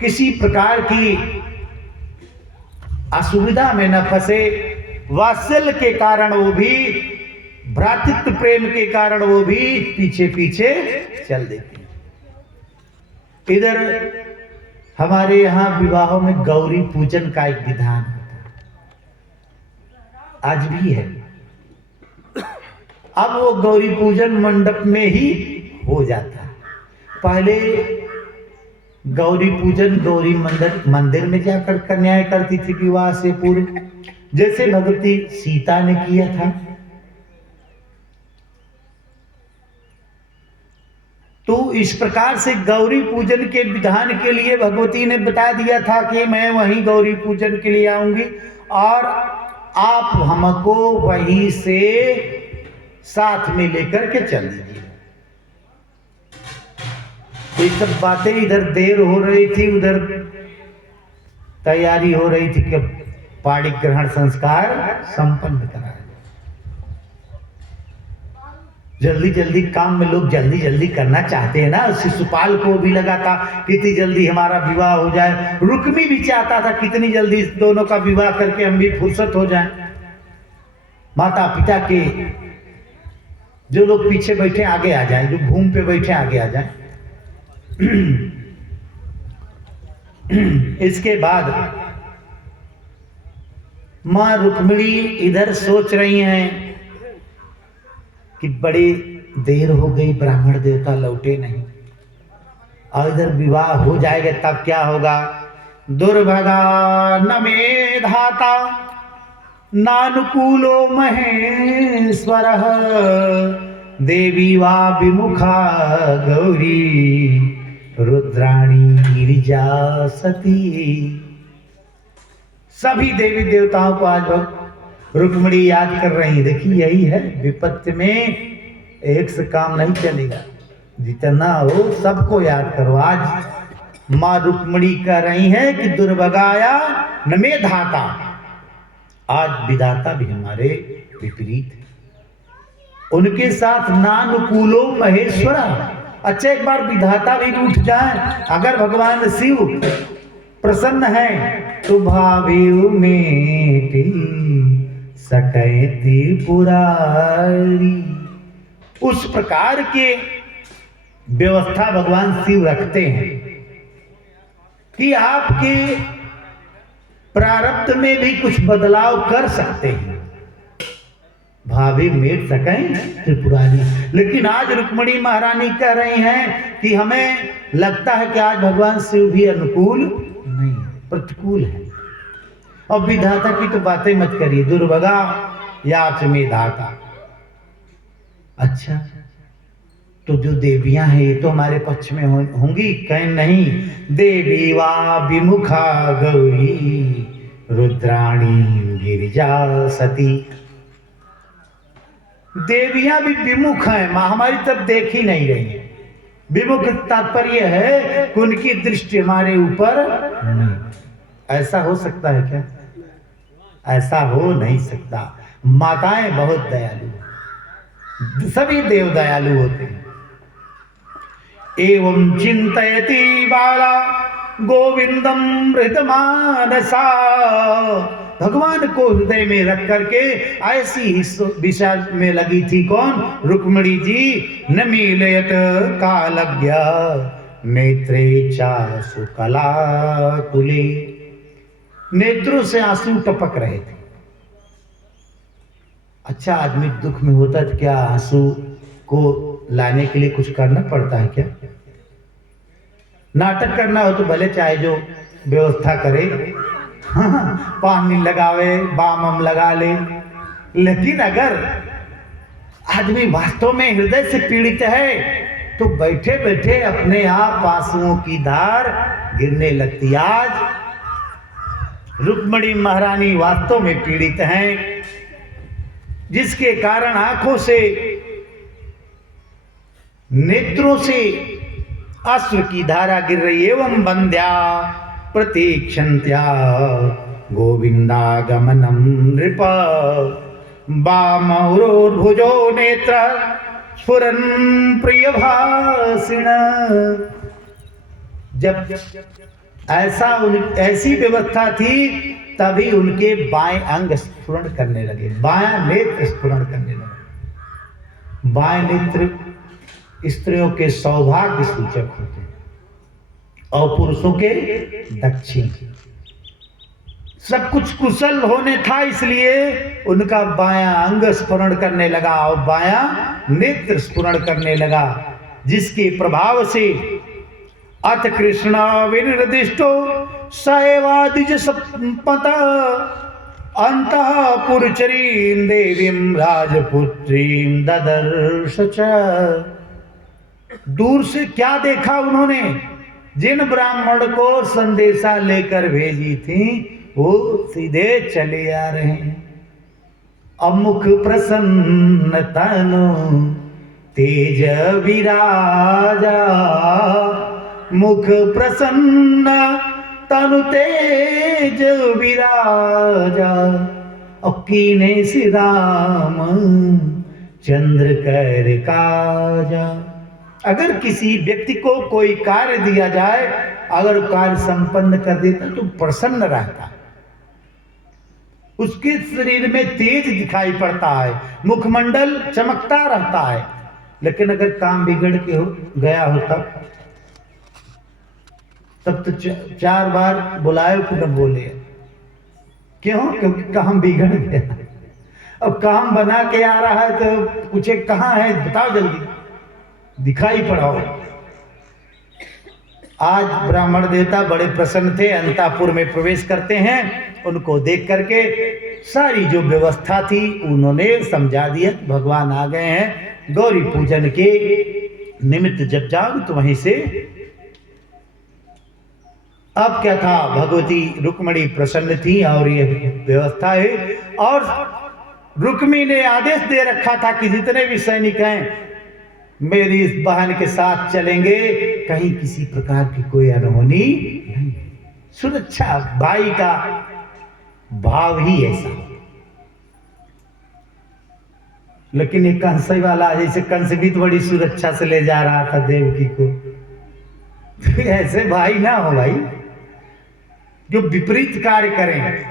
किसी प्रकार की असुविधा में न फंसे। वात्सल्य के कारण वो भी, भ्रातृत्व प्रेम के कारण वो भी पीछे पीछे चल देते। इधर हमारे यहाँ विवाहों में गौरी पूजन का एक विधान होता है, आज भी है। अब वो गौरी पूजन मंडप में ही हो जाता है। पहले गौरी पूजन गौरी मंदिर में जाकर कन्याएं करती थी विवाह से पूर्व, जैसे भगवती सीता ने किया था। तो इस प्रकार से गौरी पूजन के विधान के लिए भगवती ने बता दिया था कि मैं वहीं गौरी पूजन के लिए आऊंगी और आप हमको वहीं से साथ में लेकर के चल दीजिए। ये सब बातें इधर देर हो रही थी, उधर तैयारी हो रही थी कि पाणी ग्रहण संस्कार संपन्न कराया। जल्दी जल्दी काम में लोग जल्दी जल्दी करना चाहते हैं ना। शिशुपाल को भी लगा था कितनी जल्दी हमारा विवाह हो जाए, रुक्मी भी चाहता था कितनी जल्दी दोनों का विवाह करके हम भी फुर्सत हो जाएं। माता पिता के जो लोग पीछे बैठे आगे आ जाएं, जो घूम पे बैठे आगे आ जाएं। इसके बाद माँ रुक्मिणी इधर सोच रही हैं कि बड़ी देर हो गई, ब्राह्मण देवता लौटे नहीं, और इधर विवाह हो जाएगा तब क्या होगा। दुर्भगा न मे धाता नानुकूलो महेश्वर देवी वा विमुखा गौरी रुद्राणी गिरिजा सती। सभी देवी देवताओं को आज रुक्मिणी याद कर रही है। देखिए यही है, विपत्ति में एक से काम नहीं चलेगा, जितना हो सबको याद करो। आज माँ रुक्मिणी कह रही है कि दुर्भगाया न मे धाता, आज विधाता भी हमारे विपरीत है, उनके साथ नानुकूलो महेश्वर। अच्छा एक बार विधाता भी उठ जाए, अगर भगवान शिव प्रसन्न है तो भावेउ मेटी सकैती पुरारी। उस प्रकार के व्यवस्था भगवान शिव रखते हैं कि आपके प्रारब्ध में भी कुछ बदलाव कर सकते हैं, भाभी मेट सकें त्रिपुरारी। लेकिन आज रुक्मिणी महारानी कह रही हैं कि हमें लगता है कि आज भगवान शिव भी अनुकूल नहीं, प्रतिकूल है। और विधाता की तो बातें मत करिए, दुर्भगा याच में धाता। अच्छा तो जो देवियां हैं ये तो हमारे पक्ष में होंगी, कहीं नहीं। देवी वा विमुखा गौरी रुद्राणी गिरिजा सती। देवियां भी विमुख हैं, मां हमारी तरफ देख ही नहीं रही है। विमुख तात्पर्य है कि उनकी दृष्टि हमारे ऊपर नहीं। ऐसा हो सकता है क्या? ऐसा हो नहीं सकता। माताएं बहुत दयालु, सभी देव दयालु होते हैं। एवं चिंतयति बाला गोविंदम हृदमानसा। भगवान को हृदय में रख करके ऐसी ही विषय में लगी थी कौन? रुक्मिणी जी। न मीलयत कालज्ञ नेत्रे चासु कलाकुले। नेत्रों से आंसू टपक रहे थे। अच्छा आदमी दुख में होता है क्या आंसू को लाने के लिए कुछ करना पड़ता है क्या? नाटक करना हो तो भले चाहे जो व्यवस्था करे, पानी लगावे, बाम लगा ले, लेकिन अगर आदमी वास्तव में हृदय से पीड़ित है तो बैठे बैठे अपने आप आंसुओं की धार गिरने लगती। आज रुक्मिणी महारानी वास्तव में पीड़ित हैं, जिसके कारण आंखों से, नेत्रों से अश्रु की धारा गिर रही। एवं बंध्या प्रतीक्षन्त्या गोविंदागमनम नृप बामौरोर्भुजो नेत्र स्फुरन प्रियभाषिण। जब ऐसी व्यवस्था थी तभी उनके बाएं अंग स्फुरण करने लगे, बायां नेत्र स्फुरण करने लगे। बाएं नेत्र स्त्रियों के सौभाग्य सूचक होते हैं और पुरुषों के दक्षिण। सब कुछ कुशल होने था, इसलिए उनका बायां अंग स्फुरण करने लगा और बायां नेत्र स्फुरण करने लगा, जिसके प्रभाव से अथ कृष्ण विनिर्दिष्टो सैवादिज संपता अंतःपुरचरीं देवीं राजपुत्रीं ददर्श च। दूर से क्या देखा उन्होंने? जिन ब्राह्मण को संदेशा लेकर भेजी थी वो सीधे चले आ रहे हैं। अमुख प्रसन्न तनु तेज विराजा, मुख प्रसन्न तनु तेज विराजा। अकीने श्री राम चंद्र कर काजा। अगर किसी व्यक्ति को कोई कार्य दिया जाए, अगर कार्य संपन्न कर देता तो प्रसन्न रहता, उसके शरीर में तेज दिखाई पड़ता है, मुखमंडल चमकता रहता है। लेकिन अगर काम बिगड़ के गया हो तब तो 4 बार बुलाए कि न बोले। क्यों? क्योंकि काम बिगड़ गया। अब काम बना के आ रहा है तो पूछे कहाँ है, बताओ जल्दी, दिखाई पड़ाओ। आज ब्राह्मण देवता बड़े प्रसन्न थे, अंतापुर में प्रवेश करते हैं। उनको देख करके सारी जो व्यवस्था थी उन्होंने समझा दिया, भगवान आ गए हैं, गौरी पूजन के निमित्त जब जाओ तो वहीं से। अब क्या था, भगवती रुक्मिणी प्रसन्न थी और ये व्यवस्था है। और रुक्मिणी ने आदेश दे रखा था कि जितने भी सैनिक हैं मेरी इस बहन के साथ चलेंगे, कहीं किसी प्रकार की कोई अनहोनी नहीं। सुरक्षा, भाई का भाव ही ऐसा। लेकिन एक कंस वाला, जैसे कंस भी तो बड़ी सुरक्षा से ले जा रहा था देवकी को। ऐसे भाई ना हो भाई, जो विपरीत कार्य करें।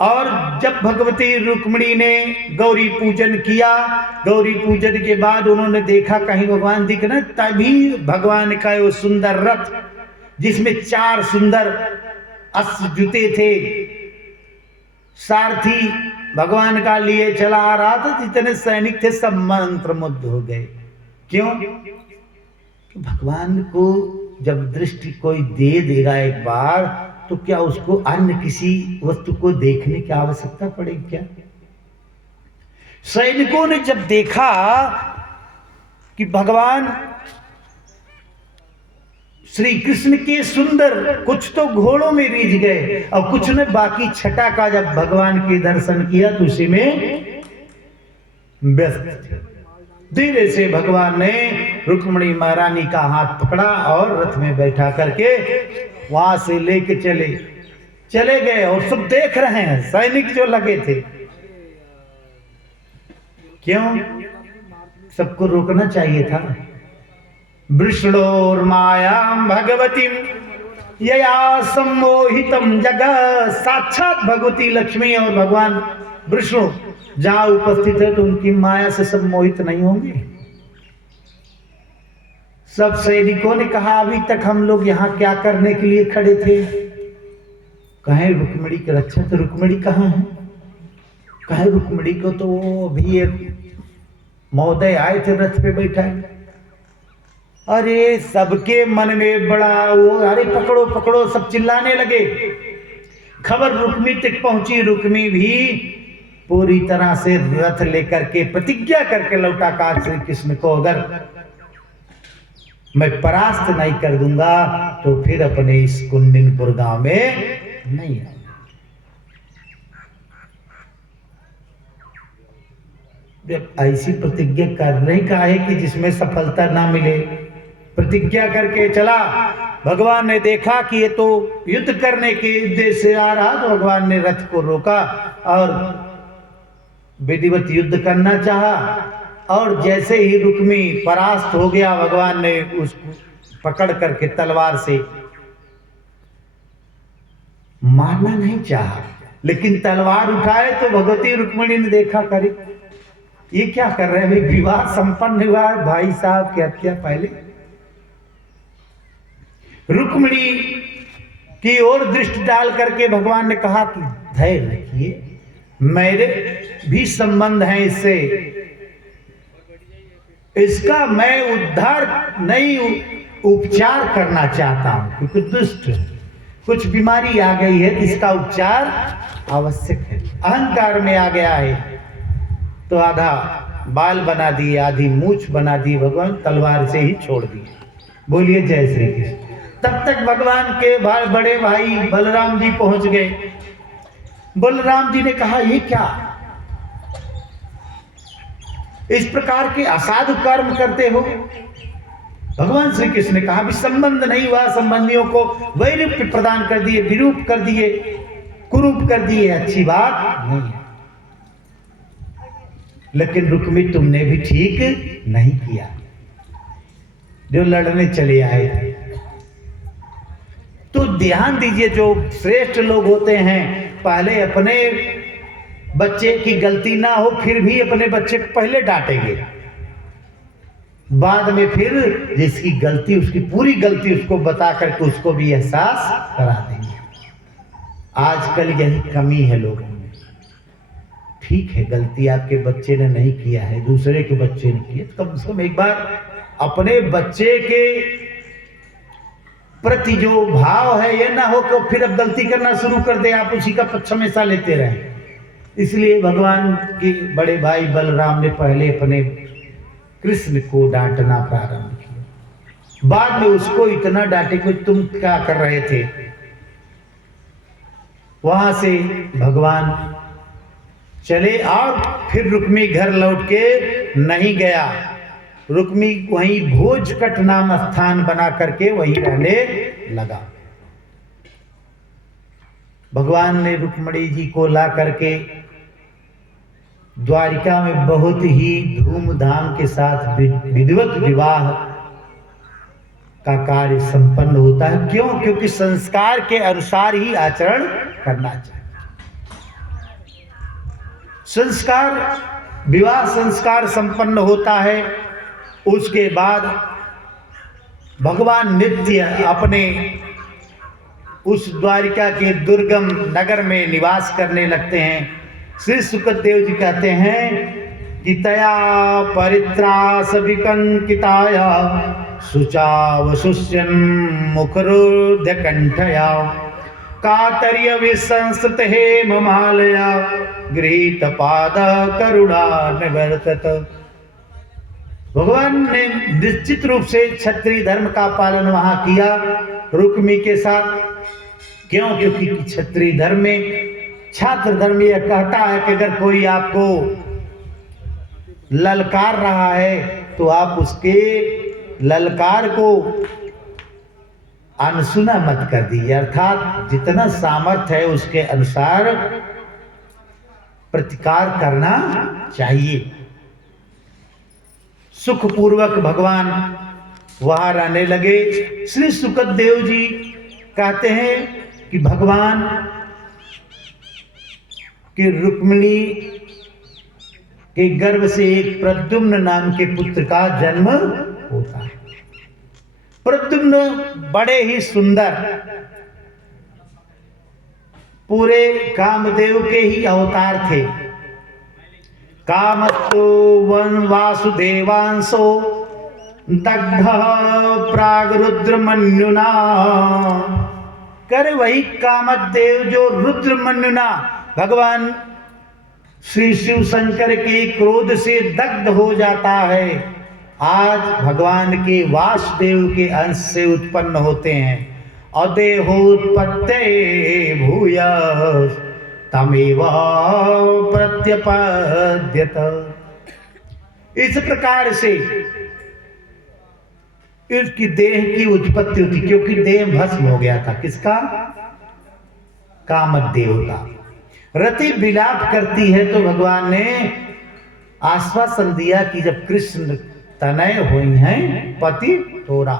और जब भगवती रुक्मिणी ने गौरी पूजन किया, गौरी पूजन के बाद उन्होंने देखा कहीं भगवान दिख रहे, तभी भगवान का वो सुंदर रथ जिसमें 4 सुंदर अश्व जुते थे, सारथी भगवान का लिए चला आ रहा था, जितने सैनिक थे सब मंत्रमुग्ध हो गए। क्यों? भगवान को जब दृष्टि कोई दे देगा एक बार, तो क्या उसको अन्य किसी वस्तु को देखने की आवश्यकता पड़ेगी क्या? सैनिकों ने जब देखा कि भगवान श्री कृष्ण के सुंदर, कुछ तो घोड़ों में रीझ गए और कुछ ने बाकी छटा का जब भगवान के दर्शन किया तो उसी में व्यस्त थे। धीरे से भगवान ने रुक्मिणी महारानी का हाथ पकड़ा और रथ में बैठा करके वहां से लेके चले गए। और सब देख रहे हैं सैनिक जो लगे थे। क्यों? सबको रोकना चाहिए था। वृषणोर्मायां भगवतीम यया सम्मोहितम जगह, साक्षात भगवती लक्ष्मी और भगवान विष्णु जहां उपस्थित है तो उनकी माया से सम्मोहित नहीं होंगे। सब सैनिकों ने कहा अभी तक हम लोग यहाँ क्या करने के लिए खड़े थे? कहें रुक्मिणी की रक्षा, तो रुक्मिणी कहाँ है? कहें रुक्मिणी को तो अभी एक महोदय आए थे रथ पे बैठा है। अरे सबके मन में बड़ा वो, अरे पकड़ो पकड़ो, सब चिल्लाने लगे। खबर रुक्मिणी तक पहुंची। रुक्मिणी भी पूरी तरह से रथ लेकर के प्रतिज्ञा करके लौटा कहा श्री कृष्ण को अगर मैं परास्त नहीं कर दूंगा तो फिर अपने इस कुंडिनपुर गांव में नहीं आऊंगा। जब ऐसी प्रतिज्ञा करने का है कि जिसमें सफलता ना मिले, प्रतिज्ञा करके चला। भगवान ने देखा कि ये तो युद्ध करने के उद्देश्य से आ रहा, तो भगवान ने रथ को रोका और विधिवत युद्ध करना चाहा। और जैसे ही रुक्मिणी परास्त हो गया, भगवान ने उसको पकड़ करके तलवार से मारना नहीं चाहा, लेकिन तलवार उठाए तो भगवती रुक्मिणी ने देखा, करे ये क्या कर रहे हैं? विवाह संपन्न हुआ है, भाई साहब की हत्या पहले। रुक्मिणी की ओर दृष्टि डाल करके भगवान ने कहा कि धैर्य रखिए, मेरे भी संबंध हैं इससे, इसका मैं उद्धार नहीं उपचार करना चाहता हूं, क्योंकि दुष्ट कुछ बीमारी आ गई है, इसका उपचार आवश्यक है। अहंकार में आ गया है तो आधा बाल बना दिए, आधी मूछ बना दी, भगवान तलवार से ही छोड़ दिए। बोलिए जय श्री कृष्ण। तब तक भगवान के बड़े भाई बलराम जी पहुंच गए। बलराम जी ने कहा ये क्या, इस प्रकार के असाधु कर्म करते हो? भगवान श्री कृष्ण ने कहा भी संबंध नहीं हुआ, संबंधियों को वैरूप्य प्रदान कर दिए, विरूप कर दिए, कुरूप कर दिए, अच्छी बात नहीं है। लेकिन रुक्मिणी तुमने भी ठीक नहीं किया जो लड़ने चले आए। तो ध्यान दीजिए, जो श्रेष्ठ लोग होते हैं पहले अपने बच्चे की गलती ना हो फिर भी अपने बच्चे को पहले डांटेंगे, बाद में फिर जिसकी गलती, उसकी पूरी गलती उसको बता करके उसको भी एहसास करा देंगे। आजकल यही कमी है लोगों में। ठीक है, गलती आपके बच्चे ने नहीं किया है, दूसरे के बच्चे ने किया, तो कम से कम एक बार अपने बच्चे के प्रति जो भाव है ये ना हो कि फिर अब गलती करना शुरू कर दे, आप उसी का पक्ष हमेशा लेते रहें। इसलिए भगवान के बड़े भाई बलराम ने पहले अपने कृष्ण को डांटना प्रारंभ किया, बाद में उसको इतना डांटे कि तुम क्या कर रहे थे। वहां से भगवान चले और फिर रुक्मी घर लौट के नहीं गया। रुक्मी वहीं भोजकट नाम स्थान बना करके वहीं रहने लगा। भगवान ने रुक्मणी जी को ला करके द्वारिका में बहुत ही धूमधाम के साथ विधिवत विवाह का कार्य संपन्न होता है। क्यों? क्योंकि संस्कार के अनुसार ही आचरण करना चाहिए। संस्कार, विवाह संस्कार संपन्न होता है, उसके बाद भगवान नित्य अपने उस द्वारिका के दुर्गम नगर में निवास करने लगते हैं। श्री सुखदेव जी कहते हैं कि तया परित्रास विकंकिताया शुचावशुष्यन मुखरुद्ध कंठया कातर्य विसंस्कृत हे ममालया गृहीत पाद करुणा निवर्तत। भगवान ने निश्चित रूप से क्षत्रिय धर्म का पालन वहां किया रुक्मी के साथ। क्यों? क्योंकि क्षत्रिय धर्म में, छात्र धर्म यह कहता है कि अगर कोई आपको ललकार रहा है तो आप उसके ललकार को अनसुना मत कर दीजिए, अर्थात जितना सामर्थ्य है उसके अनुसार प्रतिकार करना चाहिए। सुखपूर्वक भगवान वहां रहने लगे। श्री सुखदेव जी कहते हैं कि भगवान कि रुक्मिणी के गर्भ से एक प्रद्युम्न नाम के पुत्र का जन्म होता है। प्रद्युम्न बड़े ही सुंदर, पूरे कामदेव के ही अवतार थे। कामस्तु वन वासुदेवांशो दग्ध प्रागरुद्रमन्युना। कर वही कामदेव जो रुद्रमन्युना भगवान श्री शिव शंकर के क्रोध से दग्ध हो जाता है, आज भगवान के वासुदेव के अंश से उत्पन्न होते हैं। अदेहोत्पत्ते भूय तमेव प्रत्यपद्यत। इस प्रकार से इसकी देह की उत्पत्ति होती, क्योंकि देह भस्म हो गया था। किसका? कामदेव का। रति विलाप करती है तो भगवान ने आश्वासन दिया कि जब कृष्ण तनय हुई हैं पति तोरा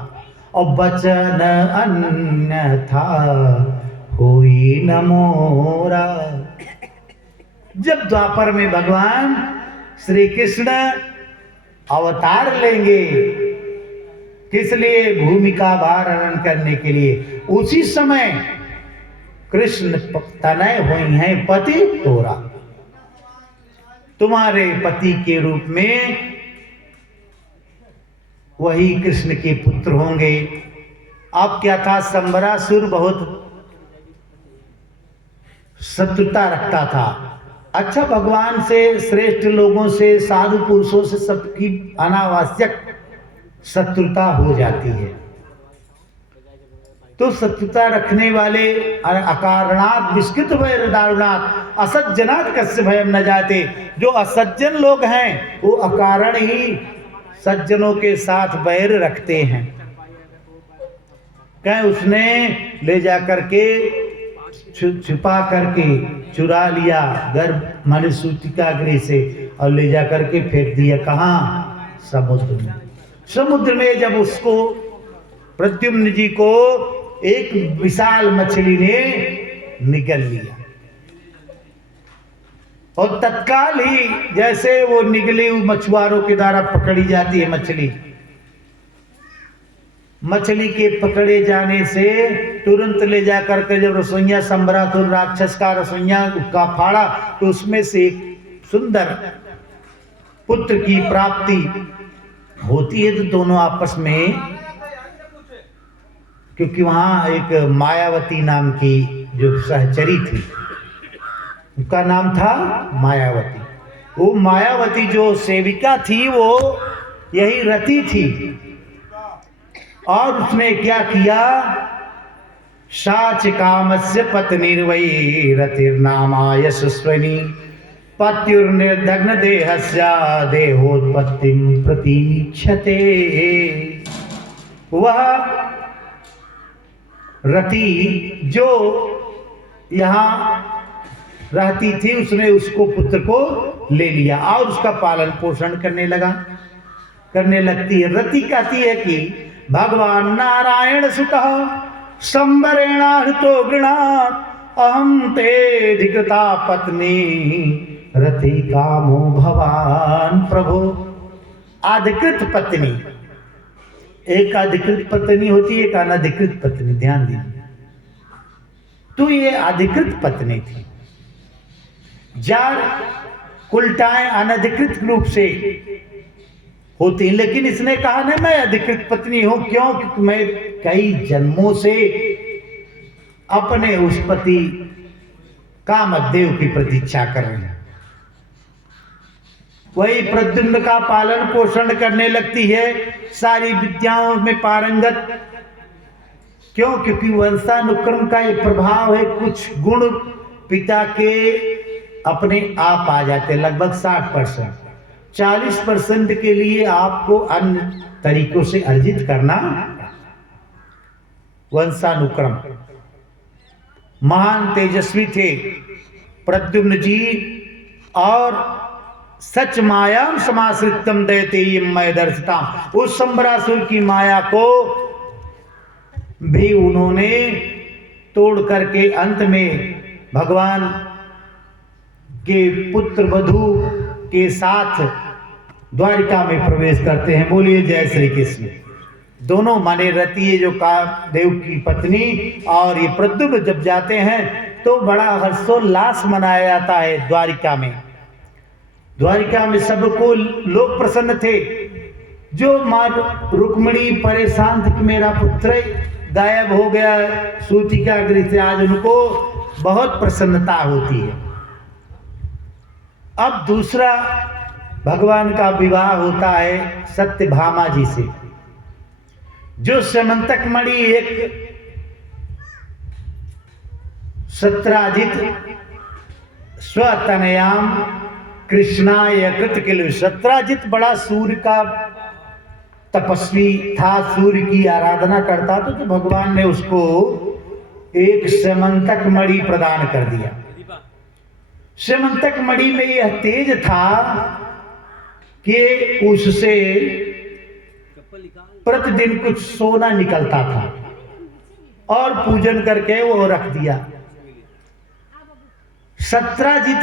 और बचन अन्यथा होई न मोरा। जब द्वापर में भगवान श्री कृष्ण अवतार लेंगे, किस लिए? भूमि का भार हरण करने के लिए। उसी समय कृष्ण तनय हुई हैं पति तोरा। तुम्हारे पति के रूप में वही कृष्ण के पुत्र होंगे। अब क्या था? संबरासुर बहुत शत्रुता रखता था। अच्छा, भगवान से, श्रेष्ठ लोगों से, साधु पुरुषों से सबकी अनावश्यक शत्रुता हो जाती है। तो शत्रुता रखने वाले अकारणात् विस्कृत भय दारुणात् असज्जनात् कस्य भयम न जाते। जो असज्जन लोग हैं वो अकारण ही सज्जनों के साथ बैर रखते हैं। कहीं उसने ले जा करके छुपा करके चुरा लिया गर्भ मनुसूतिका गृह से और ले जा करके फेंक दिया। कहाँ? समुद्र में। समुद्र में जब उसको प्रद्युम्न जी को एक विशाल मछली ने निगल लिया और तत्काल ही जैसे वो निगले हुए मछुआरों के द्वारा पकड़ी जाती है मछली, मछली के पकड़े जाने से तुरंत ले जा करके जब रसोइया संबरासुर राक्षस का रसोइया का फाड़ा तो उसमें से एक सुंदर पुत्र की प्राप्ति होती है। तो दोनों आपस में, क्योंकि वहां एक मायावती नाम की जो सहचरी थी, उसका नाम था मायावती। वो मायावती जो सेविका थी वो यही रति थी, और उसने क्या किया, साच कामस्य पत्नीर्वै रतिर्नामा यशस्विनी पत्युर्निर्दग्न देहस्य देहोत्पत्तिं प्रतीक्षते। वह रति जो यहाँ रहती थी उसने उसको पुत्र को ले लिया और उसका पालन पोषण करने लगती है। रति कहती है कि भगवान नारायण सुतः संवरेणाहृतो गृणात् अहं ते अधिकृता पत्नी रति कामो भवान प्रभो। अधिकृत पत्नी, एक अधिकृत पत्नी होती है, एक अनधिकृत पत्नी, ध्यान दीजिए। तो ये अधिकृत पत्नी थी, जार उल्टाएं अनधिकृत रूप से होती, लेकिन इसने कहा नहीं मैं अधिकृत पत्नी हूं। क्यों? क्योंकि मैं कई जन्मों से अपने उस पति कामदेव की प्रतीक्षा कर रही हूं। वही प्रद्युम्न का पालन पोषण करने लगती है, सारी विद्याओं में पारंगत। क्यों? क्योंकि वंशानुक्रम का एक प्रभाव है, कुछ गुण पिता के अपने आप आ जाते, लगभग 60%। 40% के लिए आपको अन्य तरीकों से अर्जित करना। वंशानुक्रम महान तेजस्वी थे प्रद्युम्न जी, और सच मायाम समाश्रितम दैतेयीं मय दर्शिताम, उस संबरासुर की माया को भी उन्होंने तोड़ करके अंत में भगवान के पुत्र वधू के साथ द्वारिका में प्रवेश करते हैं। बोलिए जय श्री कृष्ण। दोनों माने रति जो कामदेव की पत्नी और ये प्रद्युम्न जब जाते हैं तो बड़ा हर्षोल्लास मनाया जाता है द्वारिका में। द्वारिका में सबको लोग प्रसन्न थे। जो मां रुक्मिणी परेशान थी कि मेरा पुत्र गायब हो गया सूतिका गृह से, आज उनको बहुत प्रसन्नता होती है। अब दूसरा भगवान का विवाह होता है सत्यभामा जी से, जो स्यमंतक मणि एक सत्राजित स्वतनयाम कृष्णाय कृत किल। सत्राजित बड़ा सूर्य का तपस्वी था, सूर्य की आराधना करता था, तो भगवान ने उसको एक स्यमंतक मणि प्रदान कर दिया। स्यमंतक मणि में यह तेज था कि उससे प्रतिदिन कुछ सोना निकलता था, और पूजन करके वो रख दिया। सत्राजित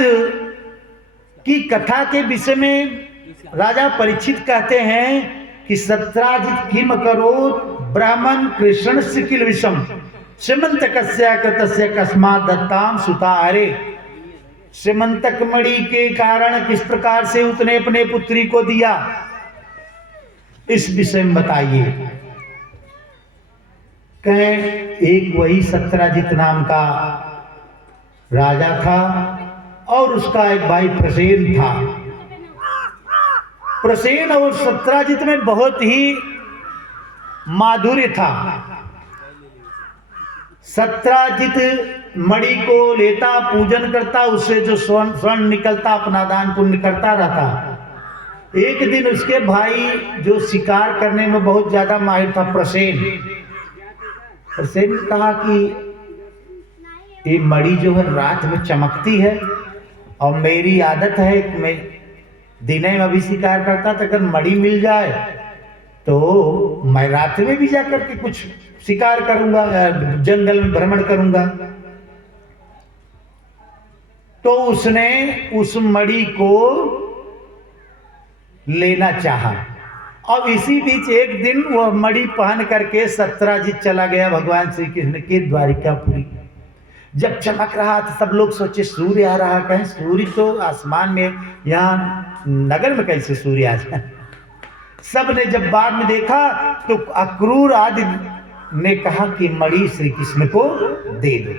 की कथा के विषय में राजा परीक्षित कहते हैं कि सत्राजित किम करो ब्राह्मण कृष्ण से किल विषम स्यमंतकस्य कृतस्य कस्मात् दत्ताम सुता हरे। स्यमंतक मणि के कारण किस प्रकार से उसने अपने पुत्री को दिया, इस विषय में बताइए। कहें एक वही सत्राजित नाम का राजा था, और उसका एक भाई प्रसेन था। प्रसेन और सत्राजित में बहुत ही माधुर्य था। सत्राजित मणि को लेता, पूजन करता, उससे जो स्वर्ण निकलता अपना दान पुण्य करता रहता। एक दिन उसके भाई जो शिकार करने में बहुत ज्यादा माहिर था, प्रसेन ने कहा कि ये मणि जो है रात में चमकती है, और मेरी आदत है कि मैं दिन में भी शिकार करता था, अगर मणि मिल जाए तो मैं रात में भी जाकर के कुछ शिकार करूंगा, जंगल में भ्रमण करूंगा। तो उसने उस मणि को लेना चाहा, और इसी बीच एक दिन वह मणि पहन करके सत्राजित चला गया भगवान श्री कृष्ण के द्वारिकापुरी। जब चमक रहा था सब लोग सोचे सूर्य आ रहा, कहें सूर्य तो आसमान में, यहाँ नगर में कैसे सूर्य आ जाए। सब ने जब बाद में देखा तो अक्रूर आदि ने कहा कि मणि श्री कृष्ण को दे दो।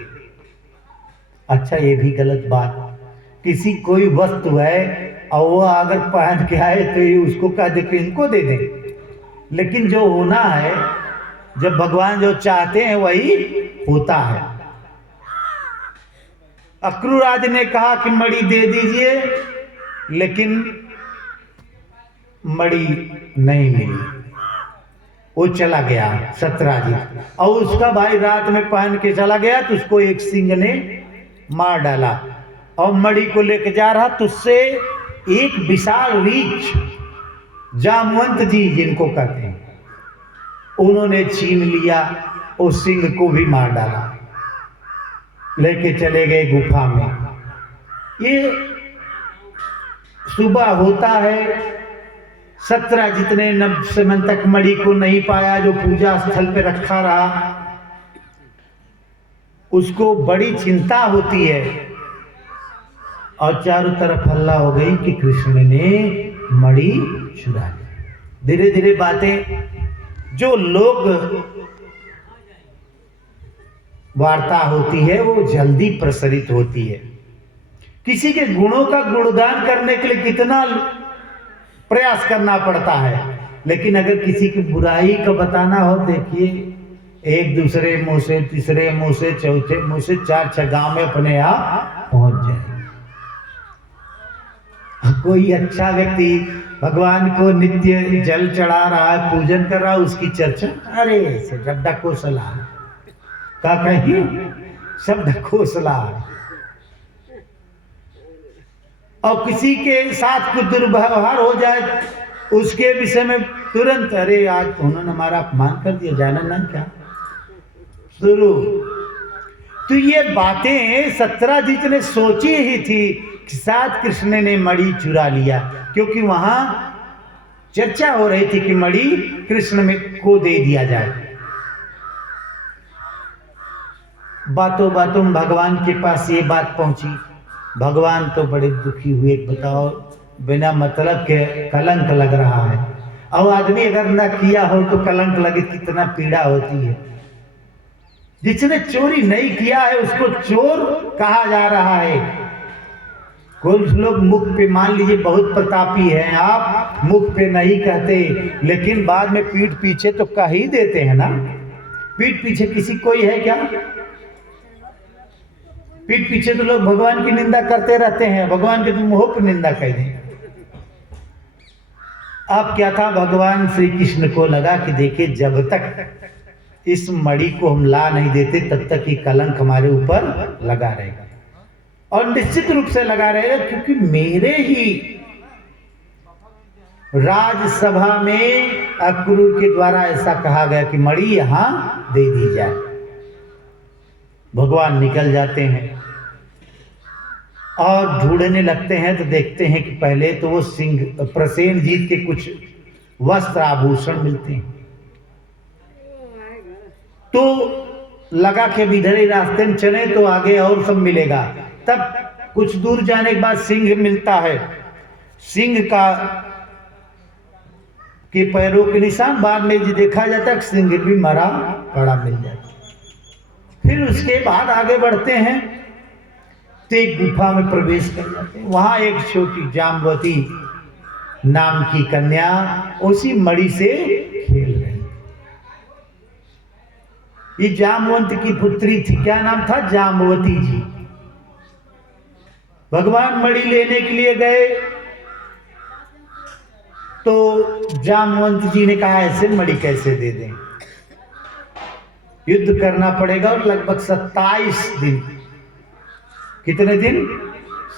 अच्छा, ये भी गलत बात, किसी कोई वस्तु है और वो अगर पहन के आए तो ये उसको कह दे कि इनको दे दें, लेकिन जो होना है, जब भगवान जो चाहते हैं वही होता है। अक्रूर आदि ने कहा कि मणि दे दीजिए, लेकिन मणि नहीं मिली, वो चला गया सत्राजित, और उसका भाई रात में पहन के चला गया तो उसको एक सिंह ने मार डाला। और मणि को लेकर जा रहा तो उससे एक विशाल वृक्ष, जामवंत जी जिनको कहते हैं, उन्होंने छीन लिया, उस सिंह को भी मार डाला, लेके चले गए गुफा में। ये सुबह होता है, सत्राजित ने 90 मन तक मणि को नहीं पाया, जो पूजा स्थल पे रखा रहा, उसको बड़ी चिंता होती है और चारों तरफ हल्ला हो गई कि कृष्ण ने मणि चुरा ली। धीरे धीरे बातें, जो लोग वार्ता होती है वो जल्दी प्रसारित होती है। किसी के गुणों का गुणगान करने के लिए कितना प्रयास करना पड़ता है, लेकिन अगर किसी की बुराई का बताना हो, देखिए एक दूसरे मुंह से, तीसरे मुंह से, चौथे मुंह से, 4-6 गांव में अपने आप पहुंच जाए। कोई अच्छा व्यक्ति भगवान को नित्य जल चढ़ा रहा है, पूजन कर रहा है, उसकी चर्चा, अरे ऐसे गड्ढा कोसला का कही शब्द कोसला, और किसी के साथ कुछ दुर्व्यवहार हो जाए उसके विषय में तुरंत, अरे आज उन्होंने हमारा अपमान कर दिया, जाना ना क्या, शुरू। तो ये बातें सत्राजित ने सोची ही थी कि शायद कृष्ण ने मणि चुरा लिया, क्योंकि वहां चर्चा हो रही थी कि मणि कृष्ण में को दे दिया जाए। बातों बातों में भगवान के पास ये बात पहुंची। भगवान तो बड़े दुखी हुए, बताओ बिना मतलब के कलंक लग रहा है, और आदमी अगर ना किया हो तो कलंक लगे कितना पीड़ा होती है। जिसने चोरी नहीं किया है उसको चोर कहा जा रहा है। कुछ लोग मुख पे, मान लीजिए बहुत प्रतापी हैं आप, मुख पे नहीं कहते, लेकिन बाद में पीठ पीछे तो कह ही देते हैं ना। पीठ पीछे किसी कोई है क्या? पीठ पीछे तो लोग भगवान की निंदा करते रहते हैं, भगवान के तुम मुंह पे निंदा कह दें। अब क्या था, भगवान श्री कृष्ण को लगा कि देखिए जब तक इस मणि को हम ला नहीं देते तब तक ये कलंक हमारे ऊपर लगा रहेगा, और निश्चित रूप से लगा रहेगा, क्योंकि मेरे ही राजसभा में अक्रूर के द्वारा ऐसा कहा गया कि मणि यहां दे दी जाए। भगवान निकल जाते हैं और ढूंढने लगते हैं, तो देखते हैं कि पहले तो वो सिंह प्रसेनजीत के कुछ वस्त्र आभूषण मिलते हैं। तो लगा कि इधर ही रास्ते में चले तो आगे और सब मिलेगा। तब कुछ दूर जाने के बाद सिंह मिलता है, सिंह का के पैरों के निशान बाद में जो देखा जाता है, सिंह भी मरा पड़ा मिल जाता। फिर उसके बाद आगे बढ़ते हैं तो एक गुफा में प्रवेश कर जाते हैं। वहां एक छोटी जाम्बवती नाम की कन्या उसी मणि से खेल रही। ये जामवंत की पुत्री थी, क्या नाम था? जाम्बवती जी। भगवान मणि लेने के लिए गए तो जामवंत जी ने कहा ऐसे मणि कैसे दे दें, युद्ध करना पड़ेगा। और लगभग 27 दिन, कितने दिन?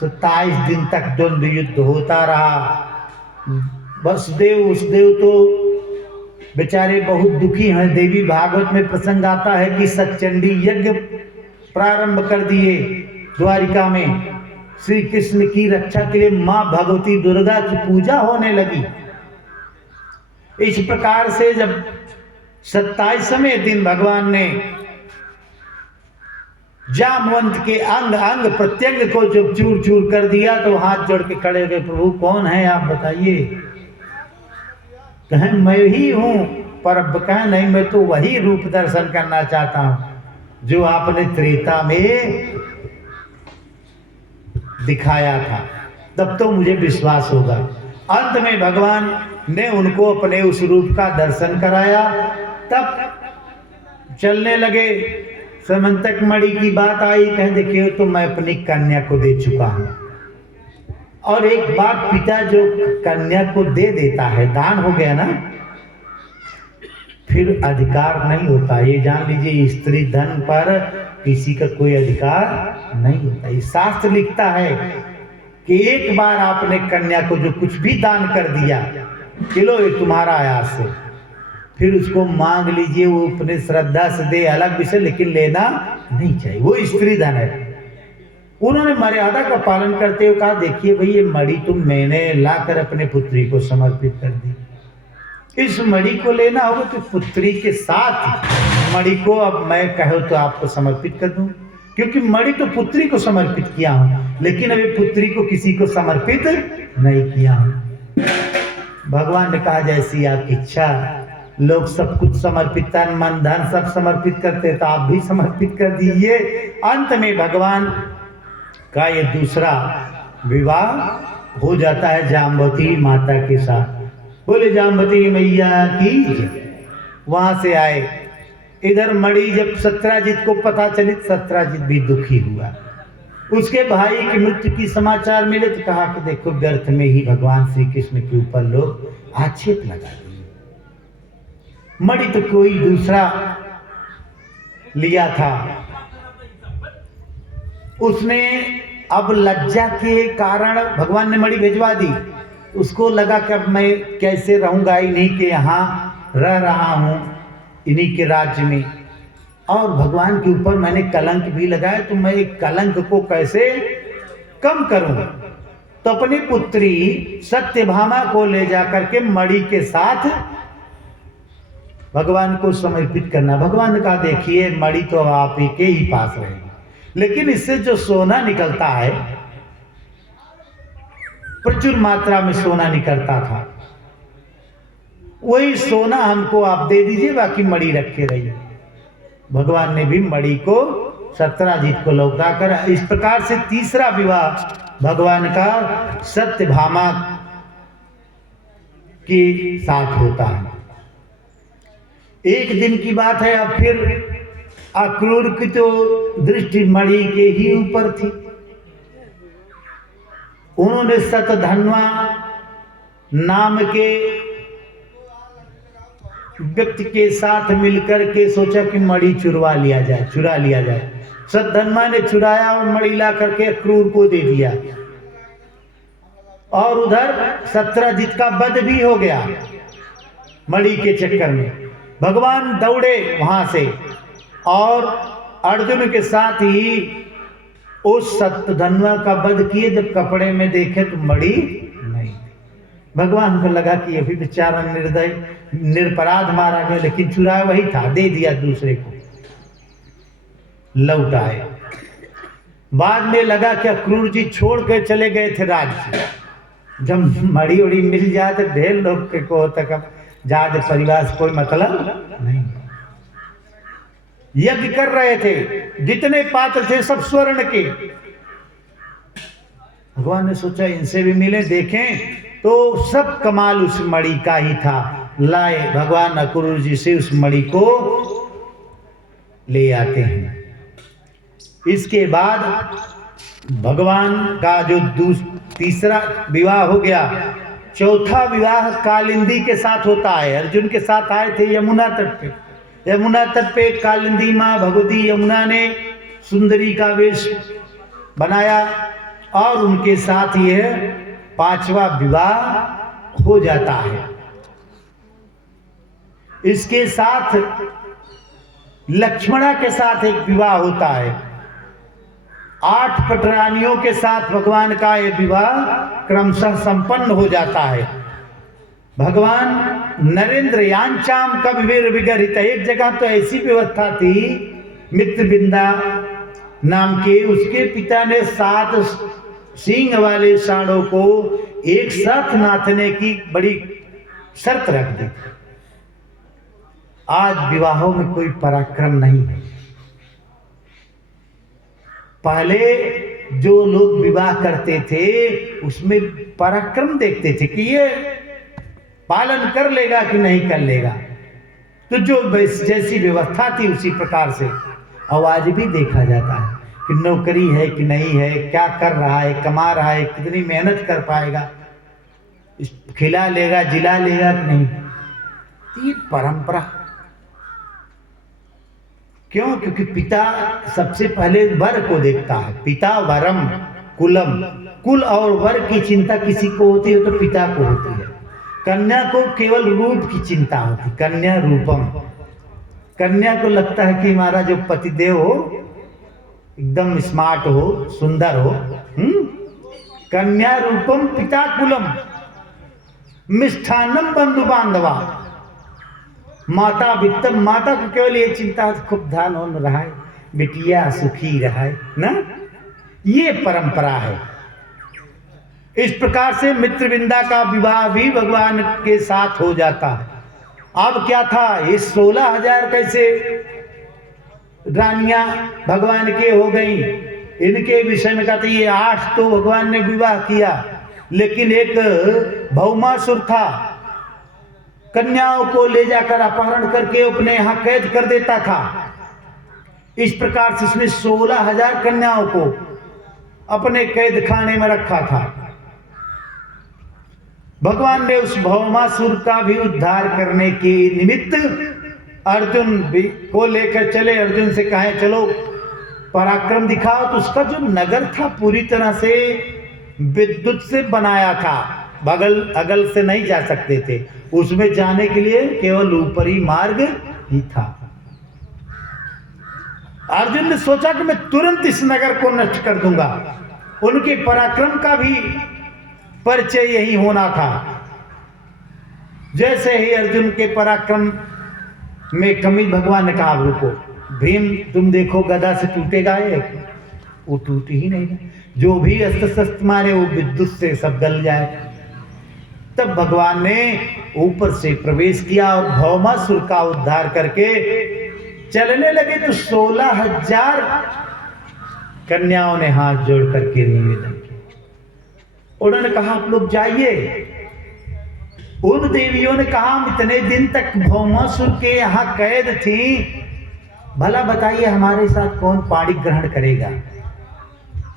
27 दिन तक द्वंद्व युद्ध होता रहा। वसुदेव उसदेव तो बेचारे बहुत दुखी हैं। देवी भागवत में प्रसंग आता है कि सतचंडी यज्ञ प्रारंभ कर दिए द्वारिका में। श्री कृष्ण की रक्षा के लिए मां भगवती दुर्गा की पूजा होने लगी। इस प्रकार से जब 27वें दिन भगवान ने जामवंत के अंग अंग प्रत्यंग को जब चूर चूर कर दिया तो हाथ जोड़ के खड़े हो गए, प्रभु कौन है आप बताइए। कहें मैं ही हूं, पर अब कहें नहीं, मैं तो वही रूप दर्शन करना चाहता हूं जो आपने त्रेता में दिखाया था, तब तो मुझे विश्वास होगा। अंत में भगवान ने उनको अपने उस रूप का दर्शन कराया, तब चलने लगे। समंतक मणि की बात आई, कहे देखिए तो मैं अपनी कन्या को दे चुका हूं। और एक बात, पिता जो कन्या को दे देता है, दान हो गया ना, फिर अधिकार नहीं होता। ये जान लीजिए, स्त्री धन पर किसी का कोई अधिकार नहीं होता। ये शास्त्र लिखता है कि एक बार आपने कन्या को जो कुछ भी दान कर दिया, चलो ये तुम्हारा आयास से, फिर उसको मांग लीजिए, वो अपने श्रद्धा से दे, अलग विषय, लेकिन लेना नहीं चाहिए, वो स्त्री धन है। उन्होंने मर्यादा का पालन करते हुए कहा, देखिए भाई ये मणि तुम मैंने लाकर अपने पुत्री को समर्पित कर दी, इस मणि को लेना होगा तो पुत्री के साथ मणि को अब मैं कहो तो आपको समर्पित कर दूं, क्योंकि मणि तो पुत्री को समर्पित किया हूं, लेकिन अभी पुत्री को किसी को समर्पित नहीं किया हूं। भगवान ने कहा जैसी आपकी इच्छा, लोग सब कुछ समर्पित, तन मन धन सब समर्पित करते, तो आप भी समर्पित कर दीजिए। अंत में भगवान का ये दूसरा विवाह हो जाता है जाम्बवती माता के साथ। बोले जाम्बवती मैया की। वहां से आए इधर मणि, जब सत्राजित को पता चली, सत्राजित भी दुखी हुआ। उसके भाई की मृत्यु की समाचार मिले तो कहा कि देखो व्यर्थ में ही भगवान श्री कृष्ण के ऊपर लोग आक्षेप लगा दिए। मणि तो कोई दूसरा लिया था, उसने अब लज्जा के कारण भगवान ने मणि भिजवा दी। उसको लगा कि अब मैं कैसे रहूंगा, इन्हीं के यहाँ रह रहा हूं, इन्हीं के राज्य में, और भगवान के ऊपर मैंने कलंक भी लगाया, तो मैं एक कलंक को कैसे कम करूं। तो अपनी पुत्री सत्यभामा को ले जाकर के मणि के साथ भगवान को समर्पित करना। भगवान ने कहा देखिए मणि तो आप ही के ही पास रहेगी, लेकिन इससे जो सोना निकलता है, प्रचुर मात्रा में सोना निकलता था, वही सोना हमको आप दे दीजिए, बाकी मणि रखे रहिए। भगवान ने भी मणि को सत्राजित को लौटाकर, इस प्रकार से तीसरा विवाह भगवान का सत्यभामा के साथ होता है। एक दिन की बात है, अब फिर अक्रूर की तो दृष्टि मणि के ही ऊपर थी। उन्होंने सतधन्वा नाम के व्यक्ति के साथ मिलकर के सोचा कि मणि चुरा लिया जाए। सतधन्वा ने चुराया और मणि ला करके अक्रूर को दे दिया, और उधर सत्राजित का वध भी हो गया मणि के चक्कर में। भगवान दौड़े वहां से और अर्जुन के साथ ही उस सतधन्वा का वध किए। जब कपड़े में देखे तो मणि नहीं। भगवान को लगा कि ये भी बेचारा निर्दय निरपराध मारा गया, लेकिन चुराया वही था, दे दिया दूसरे को, लौट आए। बाद में लगा कि अक्रूर जी छोड़ के चले गए थे राज्य। जब मणि उड़ी मिल जाए तो ढेर लोग के को तक जात परिवार से कोई मतलब नहीं। यज्ञ कर रहे थे, जितने पात्र थे सब स्वर्ण के। भगवान ने सोचा इनसे भी मिले, देखें, तो सब कमाल उस मणि का ही था। लाए भगवान अक्रूर जी से उस मणि को ले आते हैं। इसके बाद भगवान का जो तीसरा विवाह हो गया। चौथा विवाह कालिंदी के साथ होता है। अर्जुन के साथ आए थे यमुना तट पे। यमुना तट पे कालिंदी माँ भगवती यमुना ने सुंदरी का वेश बनाया और उनके साथ यह पांचवा विवाह हो जाता है। इसके साथ लक्ष्मणा के साथ एक विवाह होता है। 8 पटरानियों के साथ भगवान का यह विवाह क्रमशः संपन्न हो जाता है। भगवान नरेंद्र यांचाम कविवीर विगरित। एक जगह तो ऐसी व्यवस्था थी, मित्रविंदा नाम के उसके पिता ने 7 सींग वाले सांडों को एक साथ नाथने की बड़ी शर्त रख दी। आज विवाहों में कोई पराक्रम नहीं है। पहले जो लोग विवाह करते थे उसमें पराक्रम देखते थे कि ये पालन कर लेगा कि नहीं कर लेगा। तो जो जैसी व्यवस्था थी उसी प्रकार से और आज भी देखा जाता है कि नौकरी है कि नहीं है, क्या कर रहा है, कमा रहा है, कितनी मेहनत कर पाएगा, खिला लेगा जिला लेगा कि नहीं। ये परंपरा क्यों? क्योंकि पिता सबसे पहले वर को देखता है। पिता वरम कुलम, कुल और वर की चिंता किसी को होती है तो पिता को होती है। कन्या को केवल रूप की चिंता होती, कन्या रूपम। कन्या को लगता है कि हमारा जो पतिदेव हो एकदम स्मार्ट हो, सुंदर हो। कन्या रूपम पिता कुलम मिष्ठान्नम बंधु बांधवा। माता वित्तम, माता को केवल ये चिंता है खूब धान हो रहा है, बिटिया सुखी रहा है ना। ये परंपरा है। इस प्रकार से मित्रविंदा का विवाह भी भगवान के साथ हो जाता है। अब क्या था, ये 16,000 कैसे रानियां भगवान के हो गई, इनके विषय में कहते ये 8 तो भगवान ने विवाह किया, लेकिन एक भौमासुर था, कन्याओं को ले जाकर अपहरण करके अपने यहां कैद कर देता था। इस प्रकार से उसने 16,000 कन्याओं को अपने कैद खाने में रखा था। भगवान ने उस भौमासुर का भी उद्धार करने के निमित्त अर्जुन भी को लेकर चले। अर्जुन से कहे चलो पराक्रम दिखाओ। तो उसका जो नगर था पूरी तरह से विद्युत से बनाया था, बगल अगल से नहीं जा सकते थे। उसमें जाने के लिए केवल ऊपरी मार्ग ही था। अर्जुन ने सोचा कि मैं तुरंत इस नगर को नष्ट कर दूंगा। उनके पराक्रम का भी परिचय यही होना था। जैसे ही अर्जुन के पराक्रम में कमी, भगवान ने कहा रुको, भीम तुम देखो गदा से टूटेगा ये, वो टूट ही नहीं। जो भी अस्त्र शस्त्र मारे वो विद्युत से सब गल जाए। तब भगवान ने ऊपर से प्रवेश किया और भौमासुर का उद्धार करके चलने लगे। तो 16,000 कन्याओं ने हाथ जोड़ करके निवेदन किया। उन्होंने कहा आप लोग जाइए। उन देवियों ने कहा हम इतने दिन तक भौमासुर के यहाँ कैद थी, भला बताइए हमारे साथ कौन पाणी ग्रहण करेगा।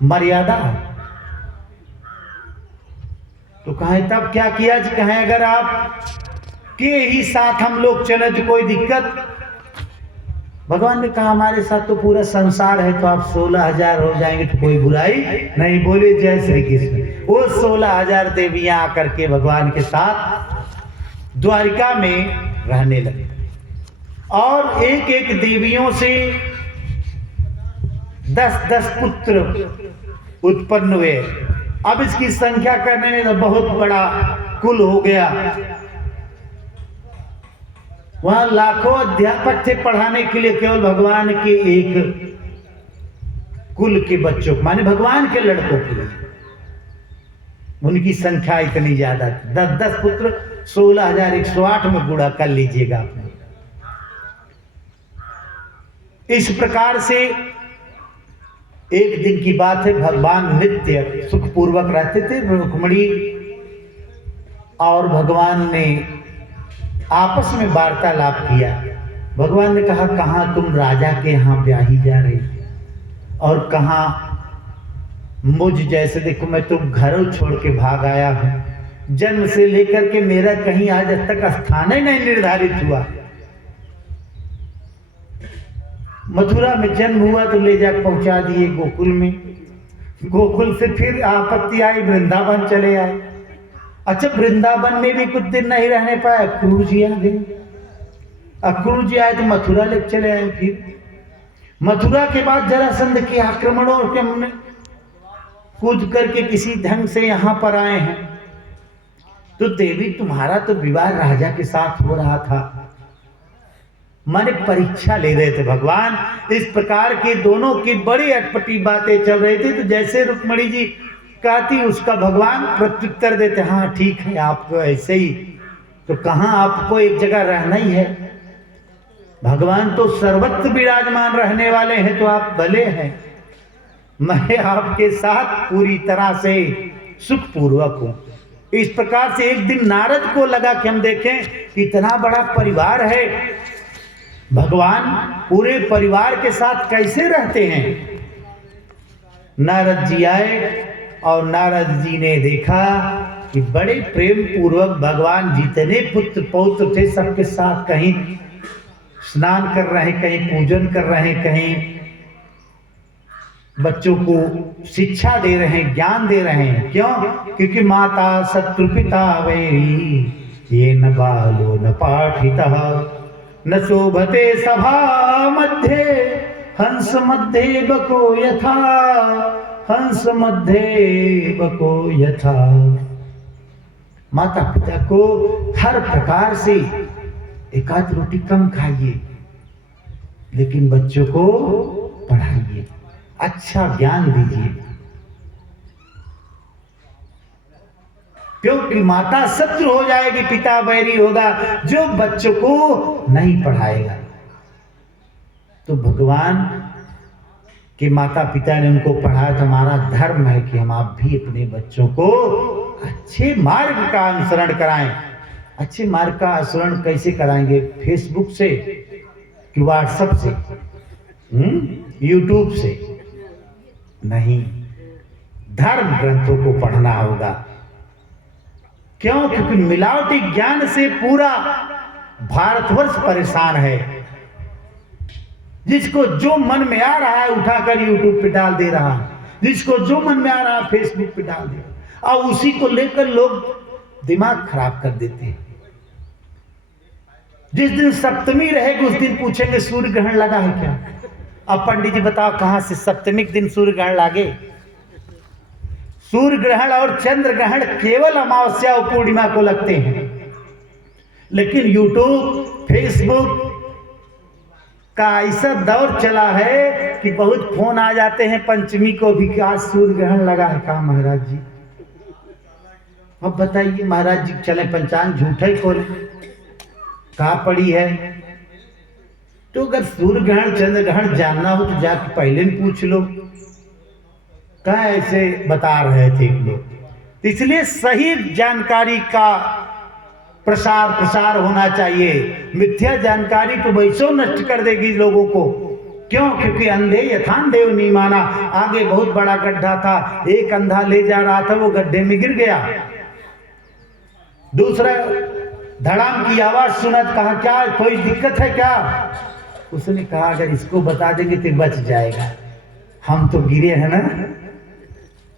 मर्यादा। तो कहे तब क्या किया जी? कहे अगर आप के ही साथ हम लोग चले तो कोई दिक्कत। भगवान ने कहा हमारे साथ तो पूरा संसार है, तो आप 16,000 हो जाएंगे तो कोई बुराई नहीं। बोले जय श्री कृष्ण। वो 16,000 देवियां आकर के भगवान के साथ द्वारिका में रहने लगे और एक एक देवियों से 10-10 पुत्र उत्पन्न हुए। अब इसकी संख्या करने में तो बहुत बड़ा कुल हो गया। वहां लाखों अध्यापक थे पढ़ाने के लिए, केवल भगवान के एक कुल के बच्चों, माने भगवान के लड़कों के लिए उनकी संख्या इतनी ज्यादा थी। 10-10 पुत्र 16,108 में गुणा कर लीजिएगा आपने। इस प्रकार से एक दिन की बात है, भगवान नित्य सुखपूर्वक रहते थे। रुक्मिणी और भगवान ने आपस में वार्तालाप किया। भगवान ने कहा कहाँ तुम राजा के यहाँ ब्याही जा रही और कहाँ मुझ जैसे, देखो मैं तुम घर छोड़ के भाग आया हूं। जन्म से लेकर के मेरा कहीं आज तक स्थान ही नहीं निर्धारित हुआ। मथुरा में जन्म हुआ तो ले जाकर पहुंचा दिए गोकुल में। गोकुल से फिर आपत्ति आई, वृंदावन चले आए। अच्छा, वृंदावन में भी कुछ दिन नहीं रहने पाए, क्रूर जी आ गए। क्रूर जी आए तो मथुरा ले चले आए। फिर मथुरा के बाद जरासंध के आक्रमणों के हमने कूद करके किसी ढंग से यहाँ पर आए हैं। तो देवी तुम्हारा तो विवाह राजा के साथ हो रहा था, माने परीक्षा ले रहे थे भगवान। इस प्रकार के दोनों की बड़ी अटपटी बातें चल रही थी। तो जैसे रुक्मणी जी कहती उसका भगवान प्रत्युत्तर देते, हाँ ठीक है आपको ऐसे ही, तो कहाँ आपको एक जगह रहना ही है, भगवान तो सर्वत्र विराजमान रहने वाले हैं, तो आप भले हैं, मैं आपके साथ पूरी तरह से सुखपूर्वक हूं। इस प्रकार से एक दिन नारद को लगा कि हम देखें इतना बड़ा परिवार है, भगवान पूरे परिवार के साथ कैसे रहते हैं। नारद जी आए और नारद जी ने देखा कि बड़े प्रेम पूर्वक भगवान जितने पुत्र पौत्र थे सबके साथ कहीं स्नान कर रहे हैं, कहीं पूजन कर रहे हैं, कहीं बच्चों को शिक्षा दे रहे हैं, ज्ञान दे रहे हैं। क्यों? क्योंकि माता शत्रु पिता वैरी, ये न बालो न पाठितः, न शोभते सभा मध्ये, हंस मध्ये बको यथा, हंस मध्ये बको यथा। माता पिता को हर प्रकार से एक आध रोटी कम खाइए, लेकिन बच्चों को पढ़ाइए, अच्छा ज्ञान दीजिए, क्योंकि माता शत्रु हो जाएगी, पिता बैरी होगा जो बच्चों को नहीं पढ़ाएगा। तो भगवान के माता पिता ने उनको पढ़ाया, तो हमारा धर्म है कि हम आप भी अपने बच्चों को अच्छे मार्ग का अनुसरण कराएं। अच्छे मार्ग का अनुसरण कैसे कराएंगे? फेसबुक से कि व्हाट्सएप से, यूट्यूब से नहीं, धर्म ग्रंथों को पढ़ना होगा। क्यों? क्योंकि मिलावटी ज्ञान से पूरा भारतवर्ष परेशान है। जिसको जो मन में आ रहा है उठाकर यूट्यूब पे डाल दे रहा है, जिसको जो मन में आ रहा है फेसबुक पे डाल दे रहा है, और उसी को लेकर लोग दिमाग खराब कर देते हैं। जिस दिन सप्तमी रहेगी उस दिन पूछेंगे सूर्य ग्रहण लगा है क्या? अब पंडित जी बताओ कहां से सप्तमी के दिन सूर्य ग्रहण लागे? सूर्य ग्रहण और चंद्र ग्रहण केवल अमावस्या और पूर्णिमा को लगते हैं। लेकिन यूट्यूब फेसबुक का ऐसा दौर चला है कि बहुत फोन आ जाते हैं पंचमी को भी कि आज सूर्य ग्रहण लगा है। कहा महाराज जी, अब बताइए महाराज जी, चले पंचांग झूठा ही खोले, कहाँ पड़ी है? तो अगर सूर्य ग्रहण चंद्र ग्रहण जानना हो तो जाके पहले ही पूछ लो, कहाँ ऐसे बता रहे थे लोग। इसलिए सही जानकारी का प्रसार होना चाहिए। मिथ्या जानकारी तो वैसो नष्ट कर देगी लोगों को। क्यों? क्योंकि अंधे यथांधेव नहीं माना। आगे बहुत बड़ा गड्ढा था, एक अंधा ले जा रहा था, वो गड्ढे में गिर गया। दूसरा धड़ाम की आवाज सुना, कहा क्या कोई दिक्कत है क्या? उसने कहा अगर इसको बता देंगे तो बच जाएगा, हम तो गिरे हैं ना।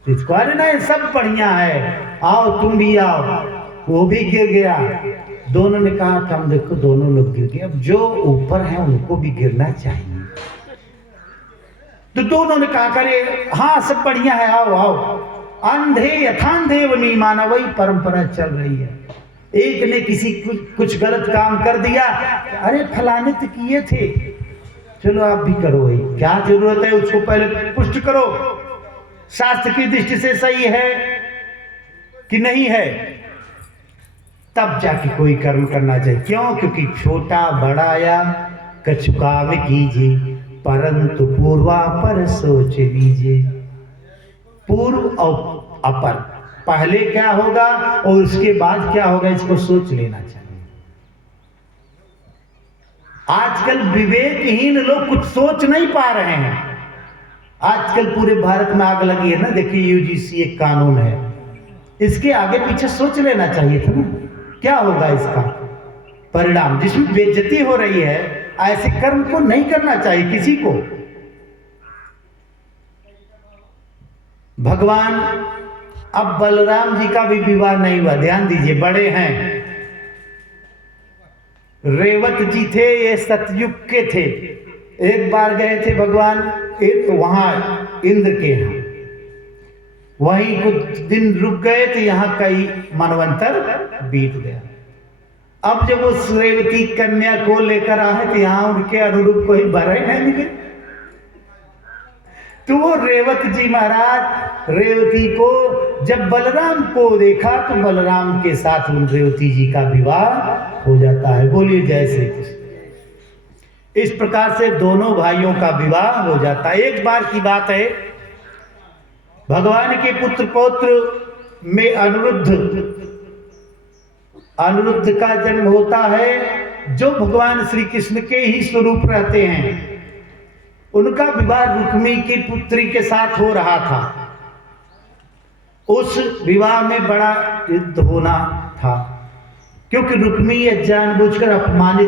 इसको अरे नहीं सब बढ़िया है, आओ तुम भी आओ। वो भी गिर गया। दोनों ने कहा कि हम देखो दोनों लोग गिर गए, अब जो ऊपर है उनको भी गिरना चाहिए। तो दोनों ने कहा करे हाँ सब बढ़िया है, आओ आओ। अंधे यथांधेव नहीं माना, वही परंपरा चल रही है। एक ने किसी कुछ गलत काम कर दिया, अरे फलाने तो किए थे, चलो आप भी करो। वही क्या जरूरत है, उसको पहले पुष्ट करो, शास्त्र की दृष्टि से सही है कि नहीं है, तब जाके कोई कर्म करना चाहिए। क्यों? क्योंकि छोटा बड़ा या कछुकाव कीजिए, परंतु पूर्वापर सोच लीजिए। पूर्व और अपर, पहले क्या होगा और उसके बाद क्या होगा, इसको सोच लेना चाहिए। आजकल विवेकहीन लोग कुछ सोच नहीं पा रहे हैं। आजकल पूरे भारत में आग लगी है ना, देखिए यूजीसी एक कानून है, इसके आगे पीछे सोच लेना चाहिए था ना, क्या होगा इसका परिणाम। जिसमें बेइज्जती हो रही है, ऐसे कर्म को नहीं करना चाहिए किसी को। भगवान अब बलराम जी का भी विवाह नहीं हुआ, ध्यान दीजिए, बड़े हैं। रेवत जी थे, ये सतयुग के थे। एक बार गए थे भगवान वहां इंद्र के यहाँ, वहीं कुछ दिन रुक गए तो यहाँ कई मनवंतर बीत गया। अब जब उस रेवती कन्या को लेकर आए तो यहाँ उनके अनुरूप कोई वर ही नहीं मिले। तो वो रेवत जी महाराज रेवती को जब बलराम को देखा तो बलराम के साथ उन रेवती जी का विवाह हो जाता है। बोलिए जय श्री कृष्ण। इस प्रकार से दोनों भाइयों का विवाह हो जाता है। एक बार की बात है, भगवान के पुत्र पौत्र में अनिरुद्ध का जन्म होता है, जो भगवान श्री कृष्ण के ही स्वरूप रहते हैं। उनका विवाह रुक्मी की पुत्री के साथ हो रहा था। उस विवाह में बड़ा युद्ध होना था, क्योंकि रुक्मी यह जानबूझकर अपमानित